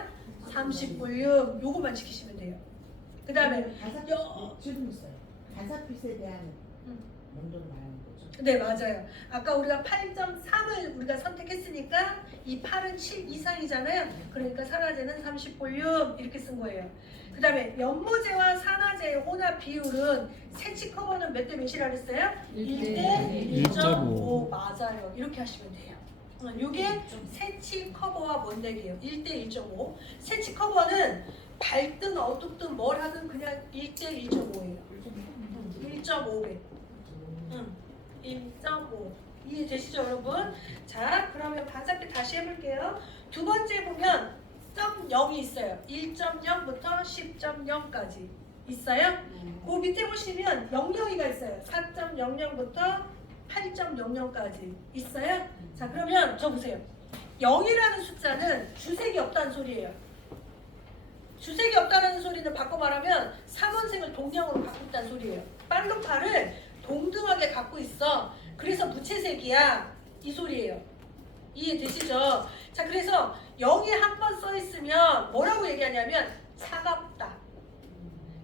30볼륨 요거만 지키시면 돼요. 그 다음에 지금 있어요. 반사빛에 대한 농도를 말하는 거죠. 네 맞아요. 아까 우리가 8.3을 우리가 선택했으니까 이 8은 7 이상이잖아요. 그러니까 산화제는 30볼륨 이렇게 쓴 거예요. 그 다음에 연모제와 산화제의 혼합 비율은 새치 커버는 몇 대 몇이라 그랬어요? 1대 1.5 맞아요. 이렇게 하시면 돼요. 이게 새치 커버와 먼데기예요. 1대 1.5. 새치 커버는 밝든 어둡든 뭘 하든 그냥 1대 1.5예요. 1.5배. 1.5. 이해되시죠 여러분? 자 그러면 반사빛 다시 해볼게요. 두 번째 보면 0이 있어요. 1.0부터 10.0까지 있어요. 그 밑에 보시면 00이가 있어요. 4.00부터 8.00까지 있어요. 자 그러면 저 보세요. 0이라는 숫자는 주색이 없다는 소리예요. 주색이 없다는 소리는 바꿔 말하면 삼원색을 동량으로 갖고 있다는 소리예요. 빨로파를 동등하게 갖고 있어. 그래서 무채색이야. 이 소리예요. 이해되시죠? 자 그래서 0이 한 번 써 있으면 뭐라고 얘기하냐면 차갑다.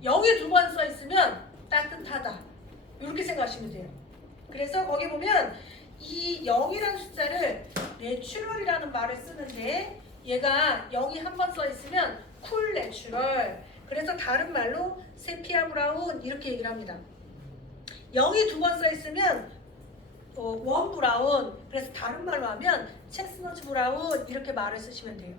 0이 두 번 써 있으면 따뜻하다. 이렇게 생각하시면 돼요. 그래서 거기 보면 이 0이라는 숫자를 내추럴이라는 말을 쓰는데 얘가 0이 한 번 써 있으면 쿨 내추럴. 그래서 다른 말로 세피아 브라운 이렇게 얘기를 합니다. 0이 두 번 써 있으면 원 브라운. 그래서 다른 말로 하면 체스너트 브라운 이렇게 말을 쓰시면 돼요.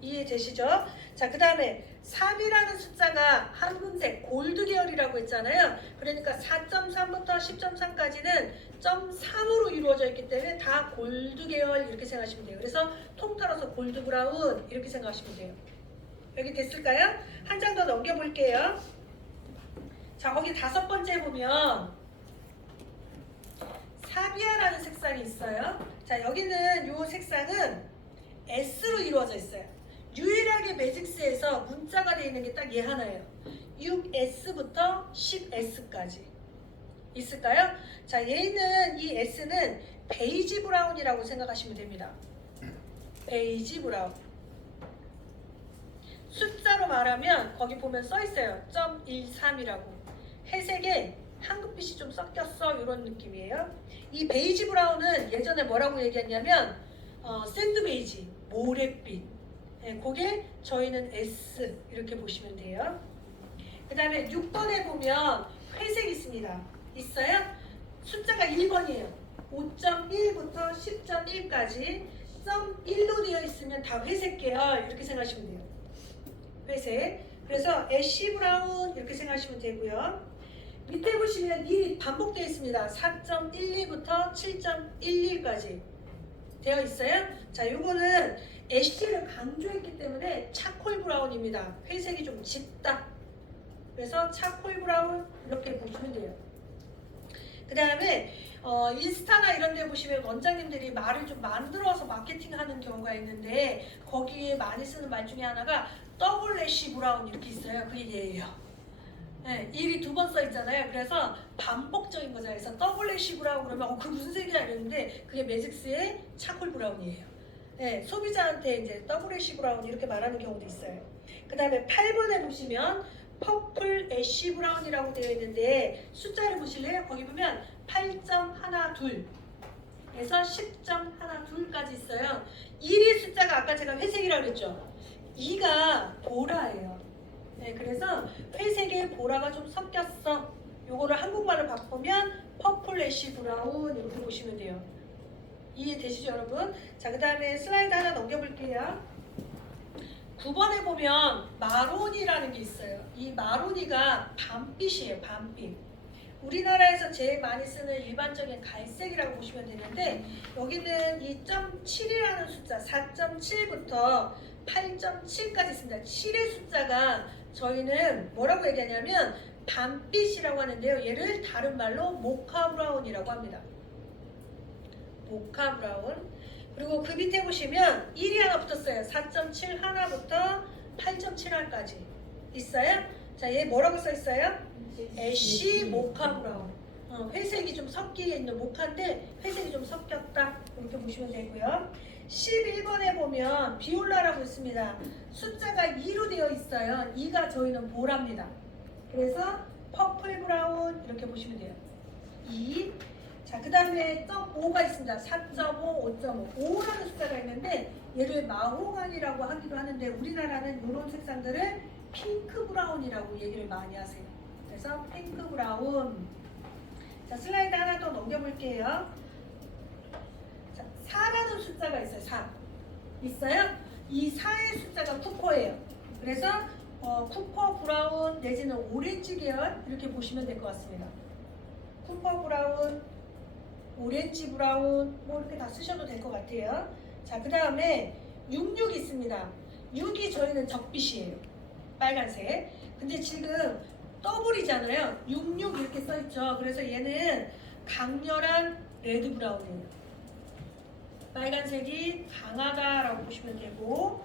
이해되시죠? 자, 그 다음에 3이라는 숫자가 황금색 골드 계열이라고 했잖아요. 그러니까 4.3부터 10.3까지는 0.3으로 이루어져 있기 때문에 다 골드 계열 이렇게 생각하시면 돼요. 그래서 통틀어서 골드 브라운 이렇게 생각하시면 돼요. 여기 됐을까요? 한 장 더 넘겨볼게요. 자, 거기 5번째 보면 사비아라는 색상이 있어요. 자, 여기는 이 색상은 S로 이루어져 있어요. 유일하게 매직스에서 문자가 되어 있는 게 딱 얘 하나예요. 6S부터 10S까지 있을까요? 자, 얘는 이 S는 베이지 브라운이라고 생각하시면 됩니다. 베이지 브라운. 숫자로 말하면 거기 보면 써 있어요. 0.13이라고. 회색에 황금빛이 좀 섞였어 이런 느낌이에요. 이 베이지 브라운은 예전에 뭐라고 얘기했냐면 샌드 베이지, 모래빛. 네, 그게 저희는 S 이렇게 보시면 돼요. 그 다음에 6번에 보면 회색 있습니다. 있어요? 숫자가 1번이에요. 5.1부터 10.1까지 0.1로 되어 있으면 다 회색 계열 이렇게 생각하시면 돼요. 회색. 그래서 애쉬 브라운 이렇게 생각하시면 되고요. 밑에 보시면 1이 반복되어 있습니다. 4.12부터 7.11까지 되어 있어요. 자, 요거는 애쉬를 강조했기 때문에 차콜 브라운입니다. 회색이 좀 짙다. 그래서 차콜 브라운 이렇게 보시면 돼요. 그 다음에 인스타나 이런 데 보시면 원장님들이 말을 좀 만들어서 마케팅하는 경우가 있는데 거기에 많이 쓰는 말 중에 하나가 더블 애쉬 브라운 이렇게 있어요. 그게 얘예요. 네, 일이 두 번 써 있잖아요. 그래서 반복적인 거잖아요. 그래서 더블 애쉬 브라운 그러면 그 무슨 색이야 이랬는데 그게 매직스의 차콜 브라운이에요. 네, 소비자한테 이제 더블 애쉬 브라운 이렇게 말하는 경우도 있어요. 그 다음에 8번에 보시면 퍼플 애쉬 브라운이라고 되어 있는데 숫자를 보실래요? 거기 보면 8.12에서 10.12까지 있어요. 1의 숫자가 아까 제가 회색이라고 그랬죠? 2가 보라예요. 네, 그래서 회색에 보라가 좀 섞였어. 요거를 한국말로 바꾸면 퍼플 애쉬 브라운 이렇게 보시면 돼요. 이해되시죠 여러분? 자, 그 다음에 슬라이드 하나 넘겨볼게요. 9번에 보면 마로니라는 게 있어요. 이 마로니가 밤빛이에요. 밤빛. 우리나라에서 제일 많이 쓰는 일반적인 갈색이라고 보시면 되는데 여기는 이 7이라는 숫자 4.7부터 8.7까지 있습니다. 7의 숫자가 저희는 뭐라고 얘기하냐면 밤빛이라고 하는데요. 얘를 다른 말로 모카 브라운이라고 합니다. 모카 브라운. 그리고 그 밑에 보시면 1이 하나 붙었어요. 4.7 하나부터 8.7 하나까지 있어요. 자, 얘 뭐라고 써 있어요? 애쉬 모카 브라운. 회색이 좀 섞여 있는 모카인데 회색이 좀 섞였다. 이렇게 보시면 되고요. 11번에 보면 비올라라고 있습니다. 숫자가 2로 되어 있어요. 2가 저희는 보라입니다. 그래서 퍼플 브라운 이렇게 보시면 돼요. 2. 자, 그 다음에 5가 있습니다. 4.5, 5.5. 5라는 숫자가 있는데 얘를 마호가니라고 하기도 하는데 우리나라는 이런 색상들을 핑크 브라운이라고 얘기를 많이 하세요. 그래서 핑크 브라운. 자, 슬라이드 하나 더 넘겨볼게요. 자, 4라는 숫자가 있어요. 4. 있어요? 이 4의 숫자가 쿠퍼예요. 그래서 쿠퍼 브라운 내지는 오렌지 계열 이렇게 보시면 될 것 같습니다. 쿠퍼 브라운, 오렌지 브라운 뭐 이렇게 다 쓰셔도 될 것 같아요. 자, 그 다음에 66 있습니다. 6이 저희는 적빛이에요. 빨간색. 근데 지금 더블이잖아요. 66 이렇게 써있죠. 그래서 얘는 강렬한 레드 브라운이에요. 빨간색이 강하다라고 보시면 되고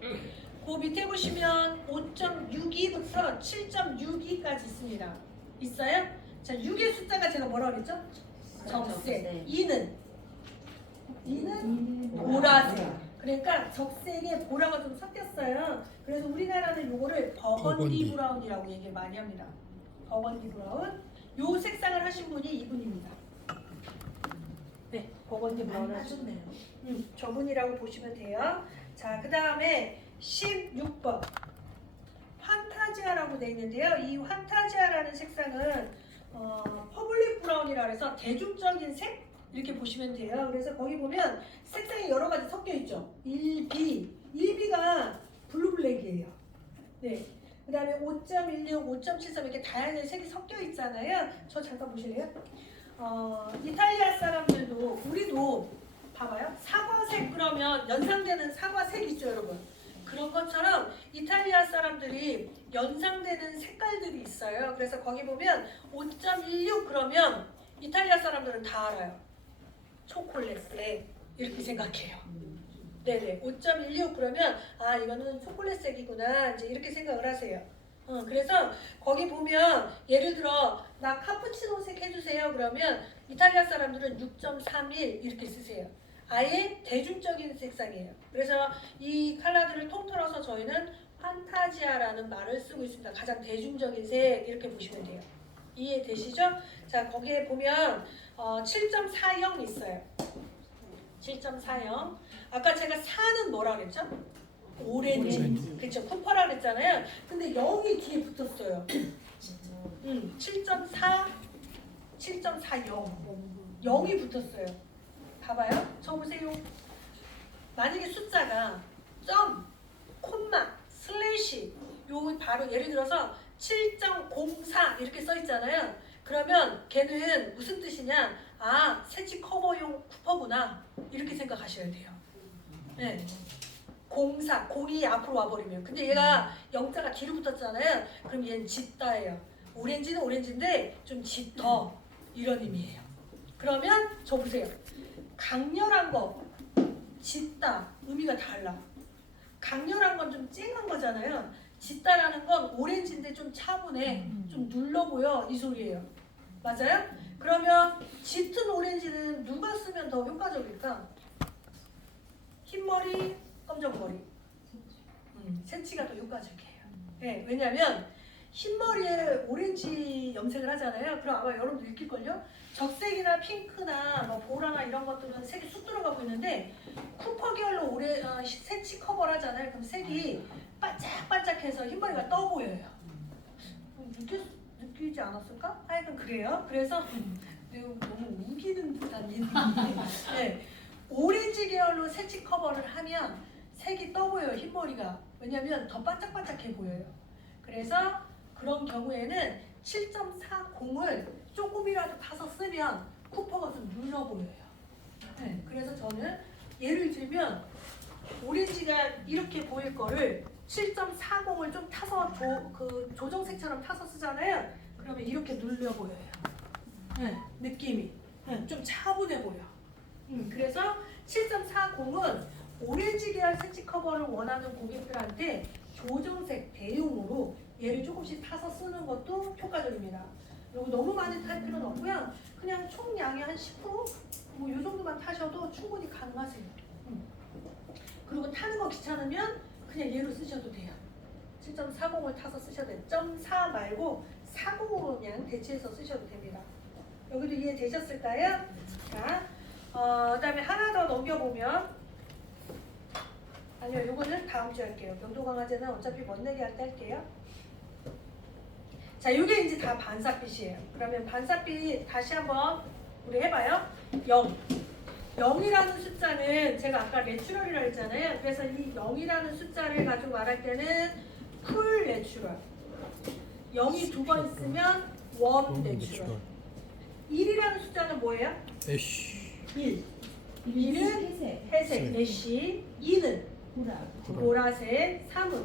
그 밑에 보시면 5.62부터 7.62까지 있습니다. 있어요? 자, 6의 숫자가 제가 뭐라고 그랬죠? 적색. 2는 보라색. 그러니까 적색에 보라가 좀 섞였어요. 그래서 우리나라는 요거를 버건디 브라운이라고 얘기를 많이 합니다. 버건디 브라운. 요 색상을 하신 분이 이분입니다. 네, 버건디 브라운 하셨네요. 저분이라고 보시면 돼요. 자, 그 다음에 16번 환타지아라고 되어 있는데요. 이 환타지아라는 색상은 퍼블릭 브라운이라 해서 대중적인 색 이렇게 보시면 돼요. 그래서 거기 보면 색상이 여러 가지 섞여 있죠. 1B가 블루블랙이에요. 네. 그 다음에 5.16, 5.73 이렇게 다양한 색이 섞여 있잖아요. 저 잠깐 보실래요? 이탈리아 사람들도 우리도 봐봐요. 사과색 그러면 연상되는 사과색 있죠, 여러분. 그런 것처럼 이탈리아 사람들이 연상되는 색깔들이 있어요. 그래서 거기 보면 5.16 그러면 이탈리아 사람들은 다 알아요. 초콜릿색 이렇게 생각해요. 네네. 5.16 그러면 아 이거는 초콜릿색이구나 이제 이렇게 생각을 하세요. 그래서 거기 보면 예를 들어 나 카푸치노색 해주세요 그러면 이탈리아 사람들은 6.31 이렇게 쓰세요. 아예 대중적인 색상이에요. 그래서 이 컬러들을 통틀어서 저희는 판타지아라는 말을 쓰고 있습니다. 가장 대중적인 색 이렇게 보시면 돼요. 이해되시죠? 자, 거기에 보면 7.40 있어요. 7.40. 아까 제가 4는 뭐라 그랬죠? 오렌지. 그렇죠. 쿠퍼라 그랬잖아요. 근데 0이 뒤에 붙었어요. 7.4, 7.40. 0이 붙었어요. 봐봐요. 저 보세요. 만약에 숫자가 점, 콤마, 슬래시 요 바로 예를 들어서 7.04 이렇게 써 있잖아요. 그러면 걔는 무슨 뜻이냐? 아, 새치 커버용 쿠퍼구나. 이렇게 생각하셔야 돼요. 네. 공사, 공이 앞으로 와버리면. 근데 얘가 영자가 뒤로 붙었잖아요. 그럼 얘는 짙다예요. 오렌지는 오렌지인데 좀 짙어. 이런 의미예요. 그러면 저 보세요. 강렬한 거, 짙다. 의미가 달라. 강렬한 건 좀 쨍한 거잖아요. 짙다라는 건 오렌지인데 좀 차분해. 좀 눌러 보여. 이 소리예요. 맞아요? 그러면 짙은 오렌지는 누가 쓰면 더 효과적일까? 흰머리, 검정머리. 새치가 더 효과적이에요. 네, 왜냐면 흰머리에 오렌지 염색을 하잖아요. 그럼 아마 여러분도 느낄걸요? 적색이나 핑크나 뭐 보라나 이런 것들은 색이 쑥 들어가고 있는데 쿠퍼 계열로 새치 커버를 하잖아요. 그럼 색이 반짝반짝해서 흰머리가 떠 보여요. 느끼지 않았을까? 하여튼 그래요. 그래서 너무 우기는 듯한 인상인데 네. 오렌지 계열로 새치 커버를 하면 색이 떠 보여요. 흰머리가. 왜냐면 더 반짝반짝해 보여요. 그래서 그런 경우에는 7.40을 조금이라도 타서 쓰면 쿠퍼가 좀 눌러 보여요. 네. 그래서 저는 예를 들면 오렌지가 이렇게 보일 거를 7.40을 좀 타서 조정색처럼 타서 쓰잖아요. 그러면 이렇게 눌려 보여요. 네, 느낌이 좀 차분해 보여. 그래서 7.40은 오렌지 계열 새치 커버를 원하는 고객들한테 조정색 대용으로 얘를 조금씩 타서 쓰는 것도 효과적입니다. 그리고 너무 많이 탈 필요는 없고요. 그냥 총량의 한 10%? 뭐 이 정도만 타셔도 충분히 가능하세요. 그리고 타는 거 귀찮으면 그냥 얘로 쓰셔도 돼요. 7.40을 타서 쓰셔도 돼요. 0.4 말고 40으로 그냥 대체해서 쓰셔도 됩니다. 여기도 이해되셨을까요? 자, 그다음에 하나 더 넘겨보면 아니요, 요거는 다음 주에 할게요. 명도 강화제는 어차피 멋내기 할 때 할게요. 자, 이게 이제 다 반사빛이에요. 그러면 반사빛 다시 한번 우리 해봐요. 0. 0이라는 숫자는 제가 아까 내추럴이라고 했잖아요. 그래서 이 0이라는 숫자를 가지고 말할 때는 풀 내추럴. 0이 두 번 있으면 원 내추럴. 1이라는 숫자는 뭐예요? 애쉬. 1. 1은 회색, 애쉬. 2는 보라색. 3은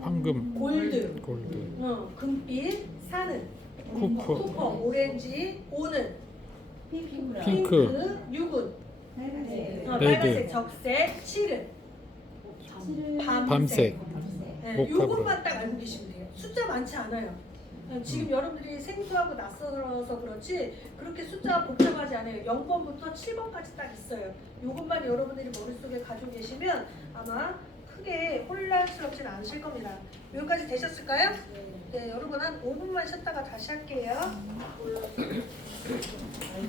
황금. 골드. 골드. 금빛. 4는 쿠퍼. 오렌지. 5는 핑크. 6은 빨간색. 빨간색, 적색. 7은 밤색. 네, 모카 요것만 딱 알고 계시면 돼요. 숫자 많지 않아요. 지금 여러분들이 생소하고 낯설어서 그렇지 그렇게 숫자가 복잡하지 않아요. 0번부터 7번까지 딱 있어요. 요것만 여러분들이 머릿속에 가지고 계시면 아마 크게 혼란스럽진 않으실 겁니다. 여기까지 되셨을까요? 네, 여러분 한 5분만 쉬었다가 다시 할게요.